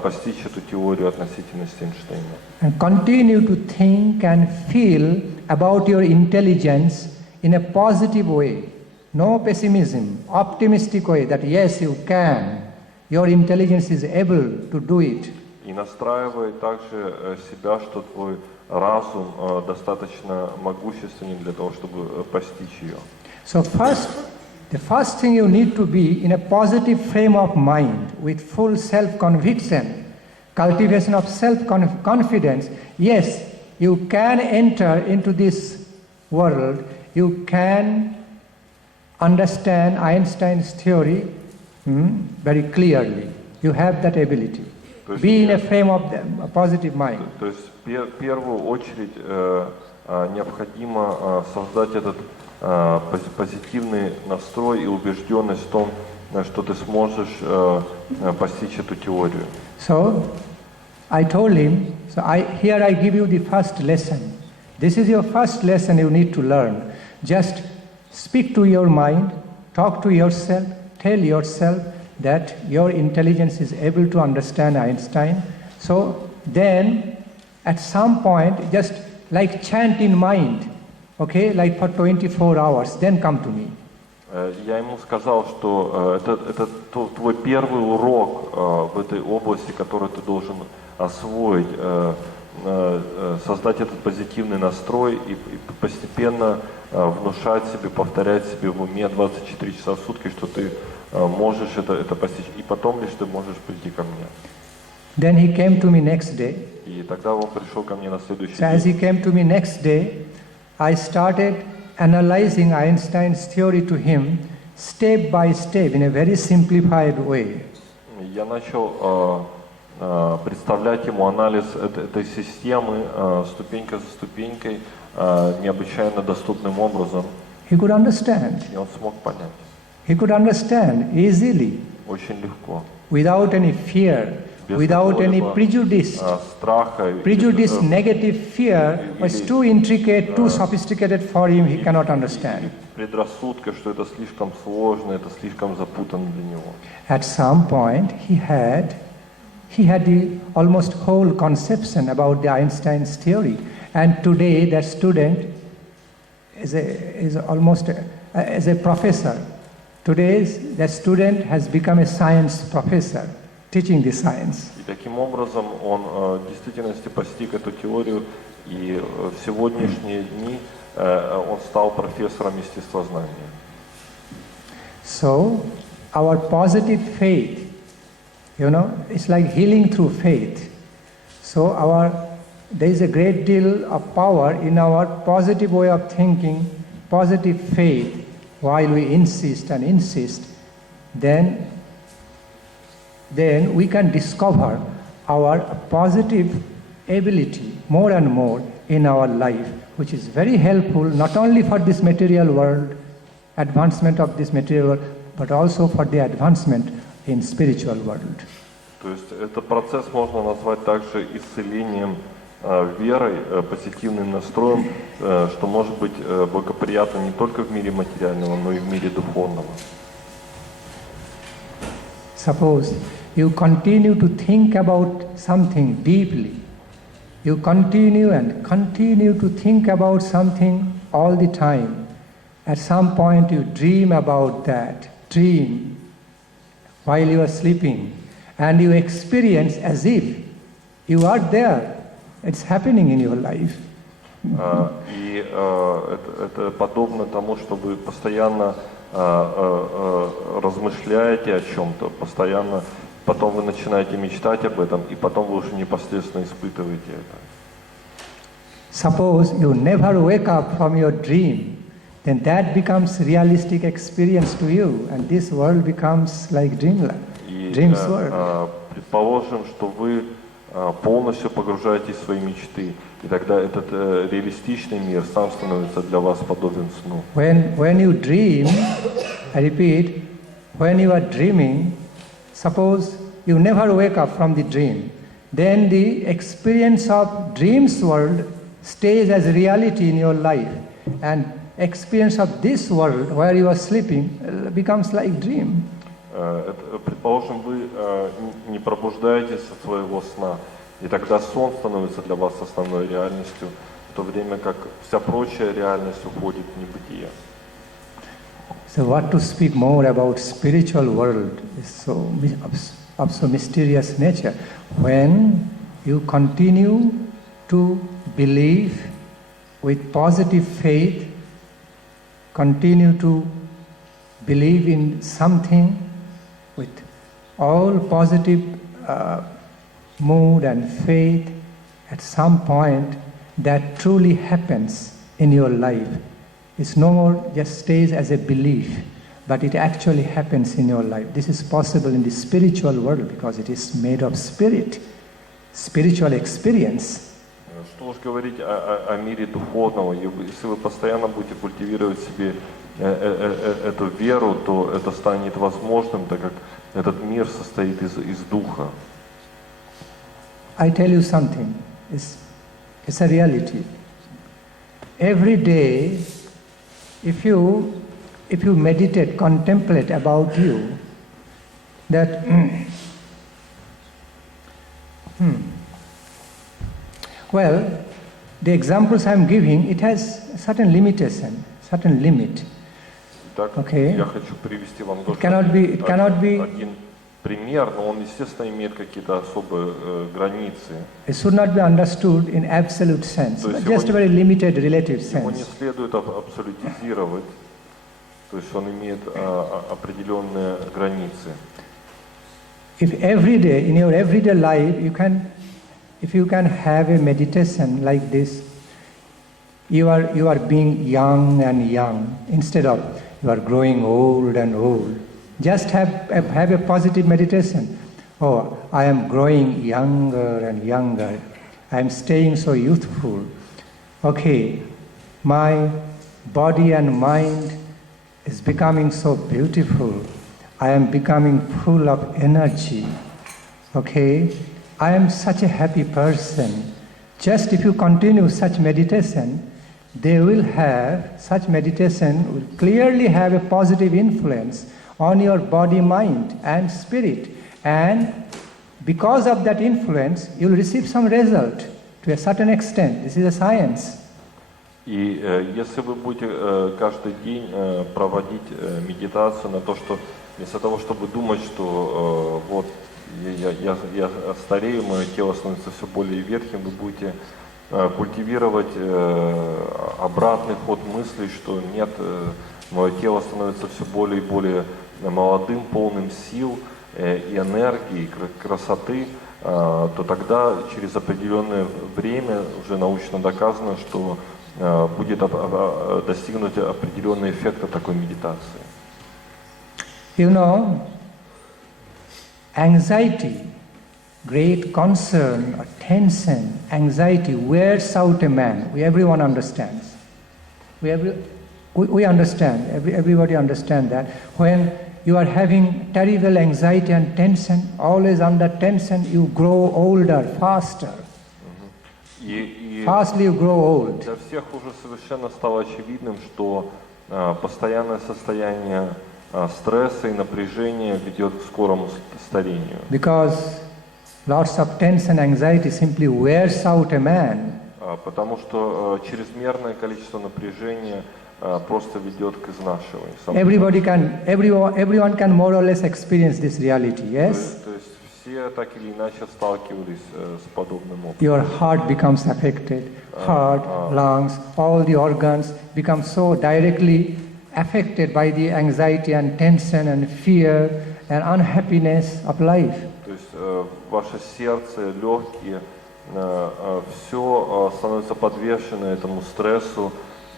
постичь эту теорию относительности Эйнштейна. And continue to think and feel about your intelligence in a positive way. No pessimism, optimistic way that yes, you can. Your intelligence is able to do it. И настраивай также себя, что твой разум достаточно могущественен для того, чтобы постичь ее. So the first thing you need to be in a positive frame of mind with full self-conviction, cultivation of self-confidence. Yes, you can enter into this world, you can understand Einstein's theory very clearly. You have that ability. Be in a frame of a positive mind. То есть в первую очередь необходимо создать этот позитивный настрой и убежденность в том, что ты сможешь постичь эту теорию. So I told him, here I give you the first lesson. This is your first lesson you need to learn. Just speak to your mind, talk to yourself, tell yourself that your intelligence is able to understand Einstein. So then at some point, just like chant in mind, okay, like for 24 hours, then come to me. Я ему сказал, что это твой первый урок в этой области, который ты должен освоить, создать этот позитивный настрой и постепенно внушать себе, повторять себе в уме 24 часа в сутки, что ты можешь это постичь, и потом лишь ты можешь прийти ко мне. Then he came to me next day. И тогда он пришел ко мне на следующий So as he день. came to me next day, I started analyzing Einstein's theory to him step by step in a very simplified way. Я начал представлять ему анализ этой системы ступенька за ступенькой необычайно доступным образом. He could understand. И он смог понять. He could understand easily, Очень легко. without any fear, Без without any какого-либо, prejudice. Страха. Prejudice, negative fear was too intricate, too sophisticated for him, he cannot understand. Предрассудка, что это слишком сложно, это слишком запутанно для него. At some point, he had the almost whole conception about the Einstein's theory. And today, that student is almost as a professor. Today, that student has become a science professor, teaching the science. И таким образом он в действительности постиг эту теорию, и в сегодняшние дни он стал профессором естествознания. So, our positive faith, it's like healing through faith. So there is a great deal of power in our positive way of thinking, positive faith. While we insist and insist, then we can discover our positive ability more and more in our life, which is very helpful not only for this material world, advancement of this material world, but also for the advancement in spiritual world. То есть этот процесс можно назвать также исцелением верой, позитивным настроем, что может быть благоприятно не только в мире материального, но и в мире духовного. Suppose you continue to think about something deeply. You continue to think about something all the time. At some point you dream about that dream while you are sleeping, and you experience as if you are there. It's happening in your life. И это подобно тому, чтобы постоянно размышляете о чем-то постоянно, потом вы начинаете мечтать об этом, и потом вы уже непосредственно испытываете это. Suppose you never wake up from your dream, then that becomes realistic experience to you, and this world becomes like dreamland, dreams world. Предположим, что вы полностью погружаетесь в свои мечты, и тогда этот реалистичный мир сам становится для вас подобен сну. When you dream, I repeat, when you are dreaming, suppose you never wake up from the dream, then the experience of dreams world stays as reality in your life, and experience of this world where you are sleeping becomes like dream. Предположим, вы не пробуждаетесь от своего сна, и тогда сон становится для вас основной реальностью, в то время как вся прочая реальность уходит в небытие. So what to speak more about spiritual world is of so mysterious nature. When you continue to believe with positive faith, continue to believe in something with all positive mood and faith, at some point that truly happens in your life. It's no more just stays as a belief, but it actually happens in your life. This is possible in the spiritual world because it is made of spirit, spiritual experience. Что уж говорить о мире духовного, если вы постоянно будете культивировать в себе эту веру, то это станет возможным, так как этот мир состоит из духа. I tell you something, it's a reality. Every day, if you meditate, contemplate about you, that well, the examples I'm giving, it has a certain limitation, certain limit. Так, Okay. я хочу привести вам It cannot be один пример, но он, естественно, имеет какие-то особые границы. It should not be understood in absolute sense, but just a very limited relative Его не sense. следует абсолютизировать, то есть он имеет определенные границы. If every day, in your everyday life, if you can have a meditation like this, you are being young and young, instead of you are growing old and old. Just have a positive meditation. Oh, I am growing younger and younger. I am staying so youthful. Okay, my body and mind is becoming so beautiful. I am becoming full of energy. Okay, I am such a happy person. Just if you continue such meditation, such meditation will clearly have a positive influence on your body, mind and spirit. And because of that influence, you will receive some result to a certain extent. This is a science. И если вы будете каждый день проводить медитацию на то, что вместо того, чтобы думать, что вот я старею, мое тело становится все более ветхим, вы будете культивировать обратный ход мыслей, что нет, мое тело становится все более и более молодым, полным сил и энергии, красоты, то тогда через определенное время уже научно доказано, что будет достигнуть определенный эффект от такой медитации. You know, anxiety, great concern or tension, anxiety wears out a man. Everyone understands. We understand, everybody understands that. When you are having terrible anxiety and tension, always under tension, you grow older, faster. Fastly you grow old. Для всех уже совершенно стало очевидным, что постоянное состояние стресса и напряжения ведет к скорому старению. Because lots of tension, anxiety simply wears out a man. Потому что чрезмерное количество напряжения просто ведет к изнашиванию. Everyone can more or less experience this reality, yes? То есть все так или иначе сталкивались с подобным опытом. Your heart becomes affected, heart, lungs, all the organs become so directly affected by the anxiety and tension and fear and unhappiness of life. То есть ваше сердце, легкие, все становится подвешено этому стрессу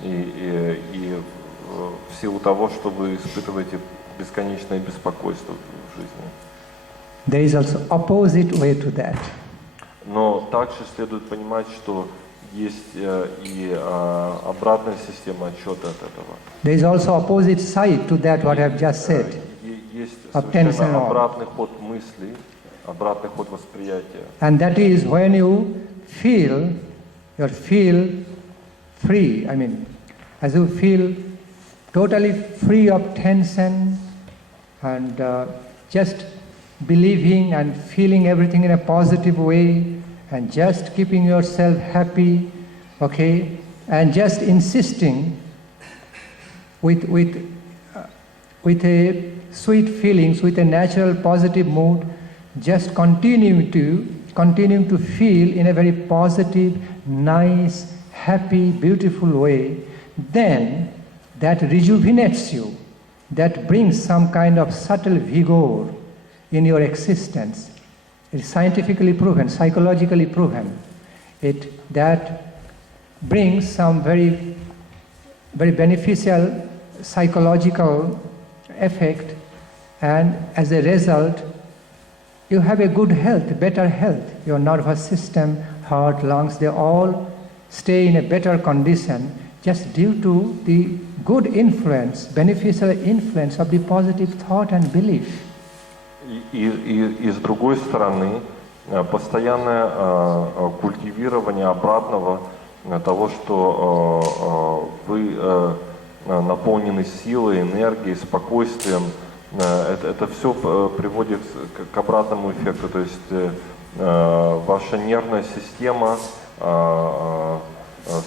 и в силу того, что вы испытываете бесконечное беспокойство в жизни. There is also opposite way to that. Но также следует понимать, что есть и обратная система отчета от этого. There is also opposite side to that what I have just said. Есть Of tension совершенно all. обратный ход мыслей, обратный ход восприятия. And that is when you feel free. I mean, as you feel totally free of tension and just believing and feeling everything in a positive way and just keeping yourself happy, okay, and just insisting with a sweet feelings, with a natural positive mood, just continuing to feel in a very positive, nice, happy, beautiful way, then that rejuvenates you, that brings some kind of subtle vigor in your existence. It's scientifically proven, psychologically proven. That brings some very, very beneficial psychological effect, and as a result, you have a good health, better health. Your nervous system, heart, lungs, they all stay in a better condition just due to the good influence, beneficial influence of the positive thought and belief. И с другой стороны, постоянное культивирование обратного того, что вы наполнены силой, энергией, спокойствием, это все приводит к обратному эффекту. То есть ваша нервная система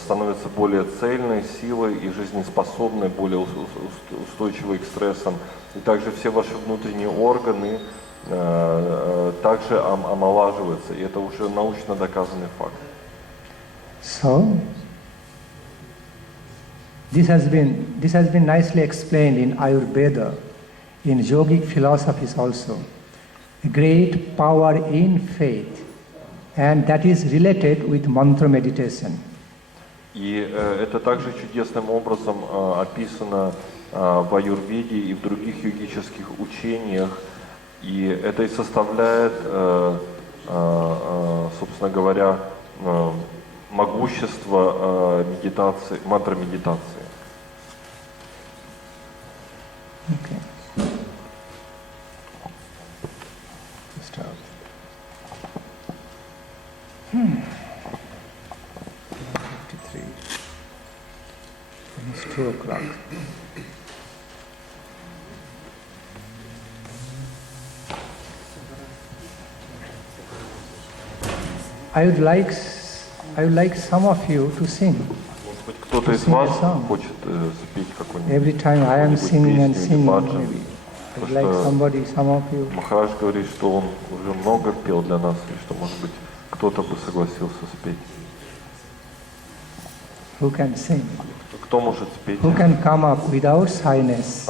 становится более цельной, силой и жизнеспособной, более устойчивой к стрессам. И также все ваши внутренние органы также омолаживаются, и это уже научно доказанный факт. So, this has been nicely explained in Ayurveda, in yogic philosophies also. A great power in faith, and that is related with mantra meditation. И это также чудесным образом описано в аюрведе и в других йогических учениях, и это и составляет, собственно говоря, могущество медитации, мантра-медитации. Okay. Start. It's 2 o'clock. I would like some of you to sing. Может быть, кто-то из вас хочет спеть какой-нибудь Every time I am singing and песню или singing, баджан. maybe. I'd like some of you. Махарадж говорит, что он уже много пел для нас, и что, может быть, кто-то бы согласился спеть. Who can sing? Кто может спеть? Who can come up without shyness?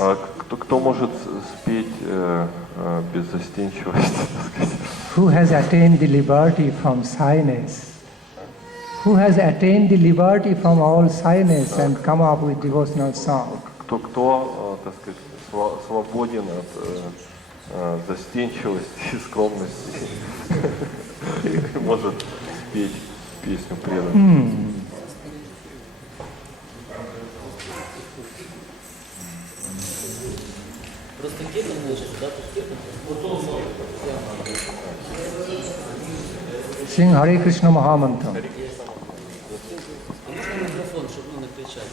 Кто может спеть без застенчивости, так сказать? Who has attained the liberty from shyness? Who has attained the liberty from all shyness and come up with devotional song? Кто, так сказать, свободен от застенчивости и скромности, может спеть песню преданную. Просто где-то может, да, где-то. Sing Hare Krishna Mahamantra. Можно микрофон, чтобы не накричать.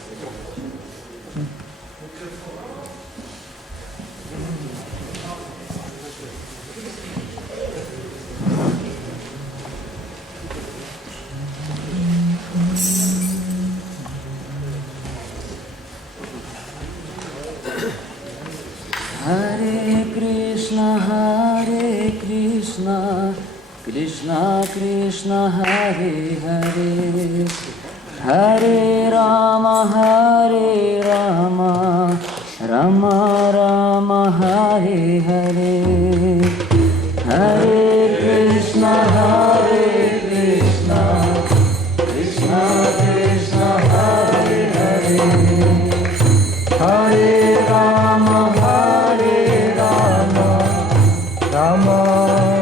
Hare Krishna, Krishna Krishna, Hare Hare, Hare Rama, Rama Rama Hare Hare Hare Krishna Krishna Krishna Hare Hare Hare Rama Rama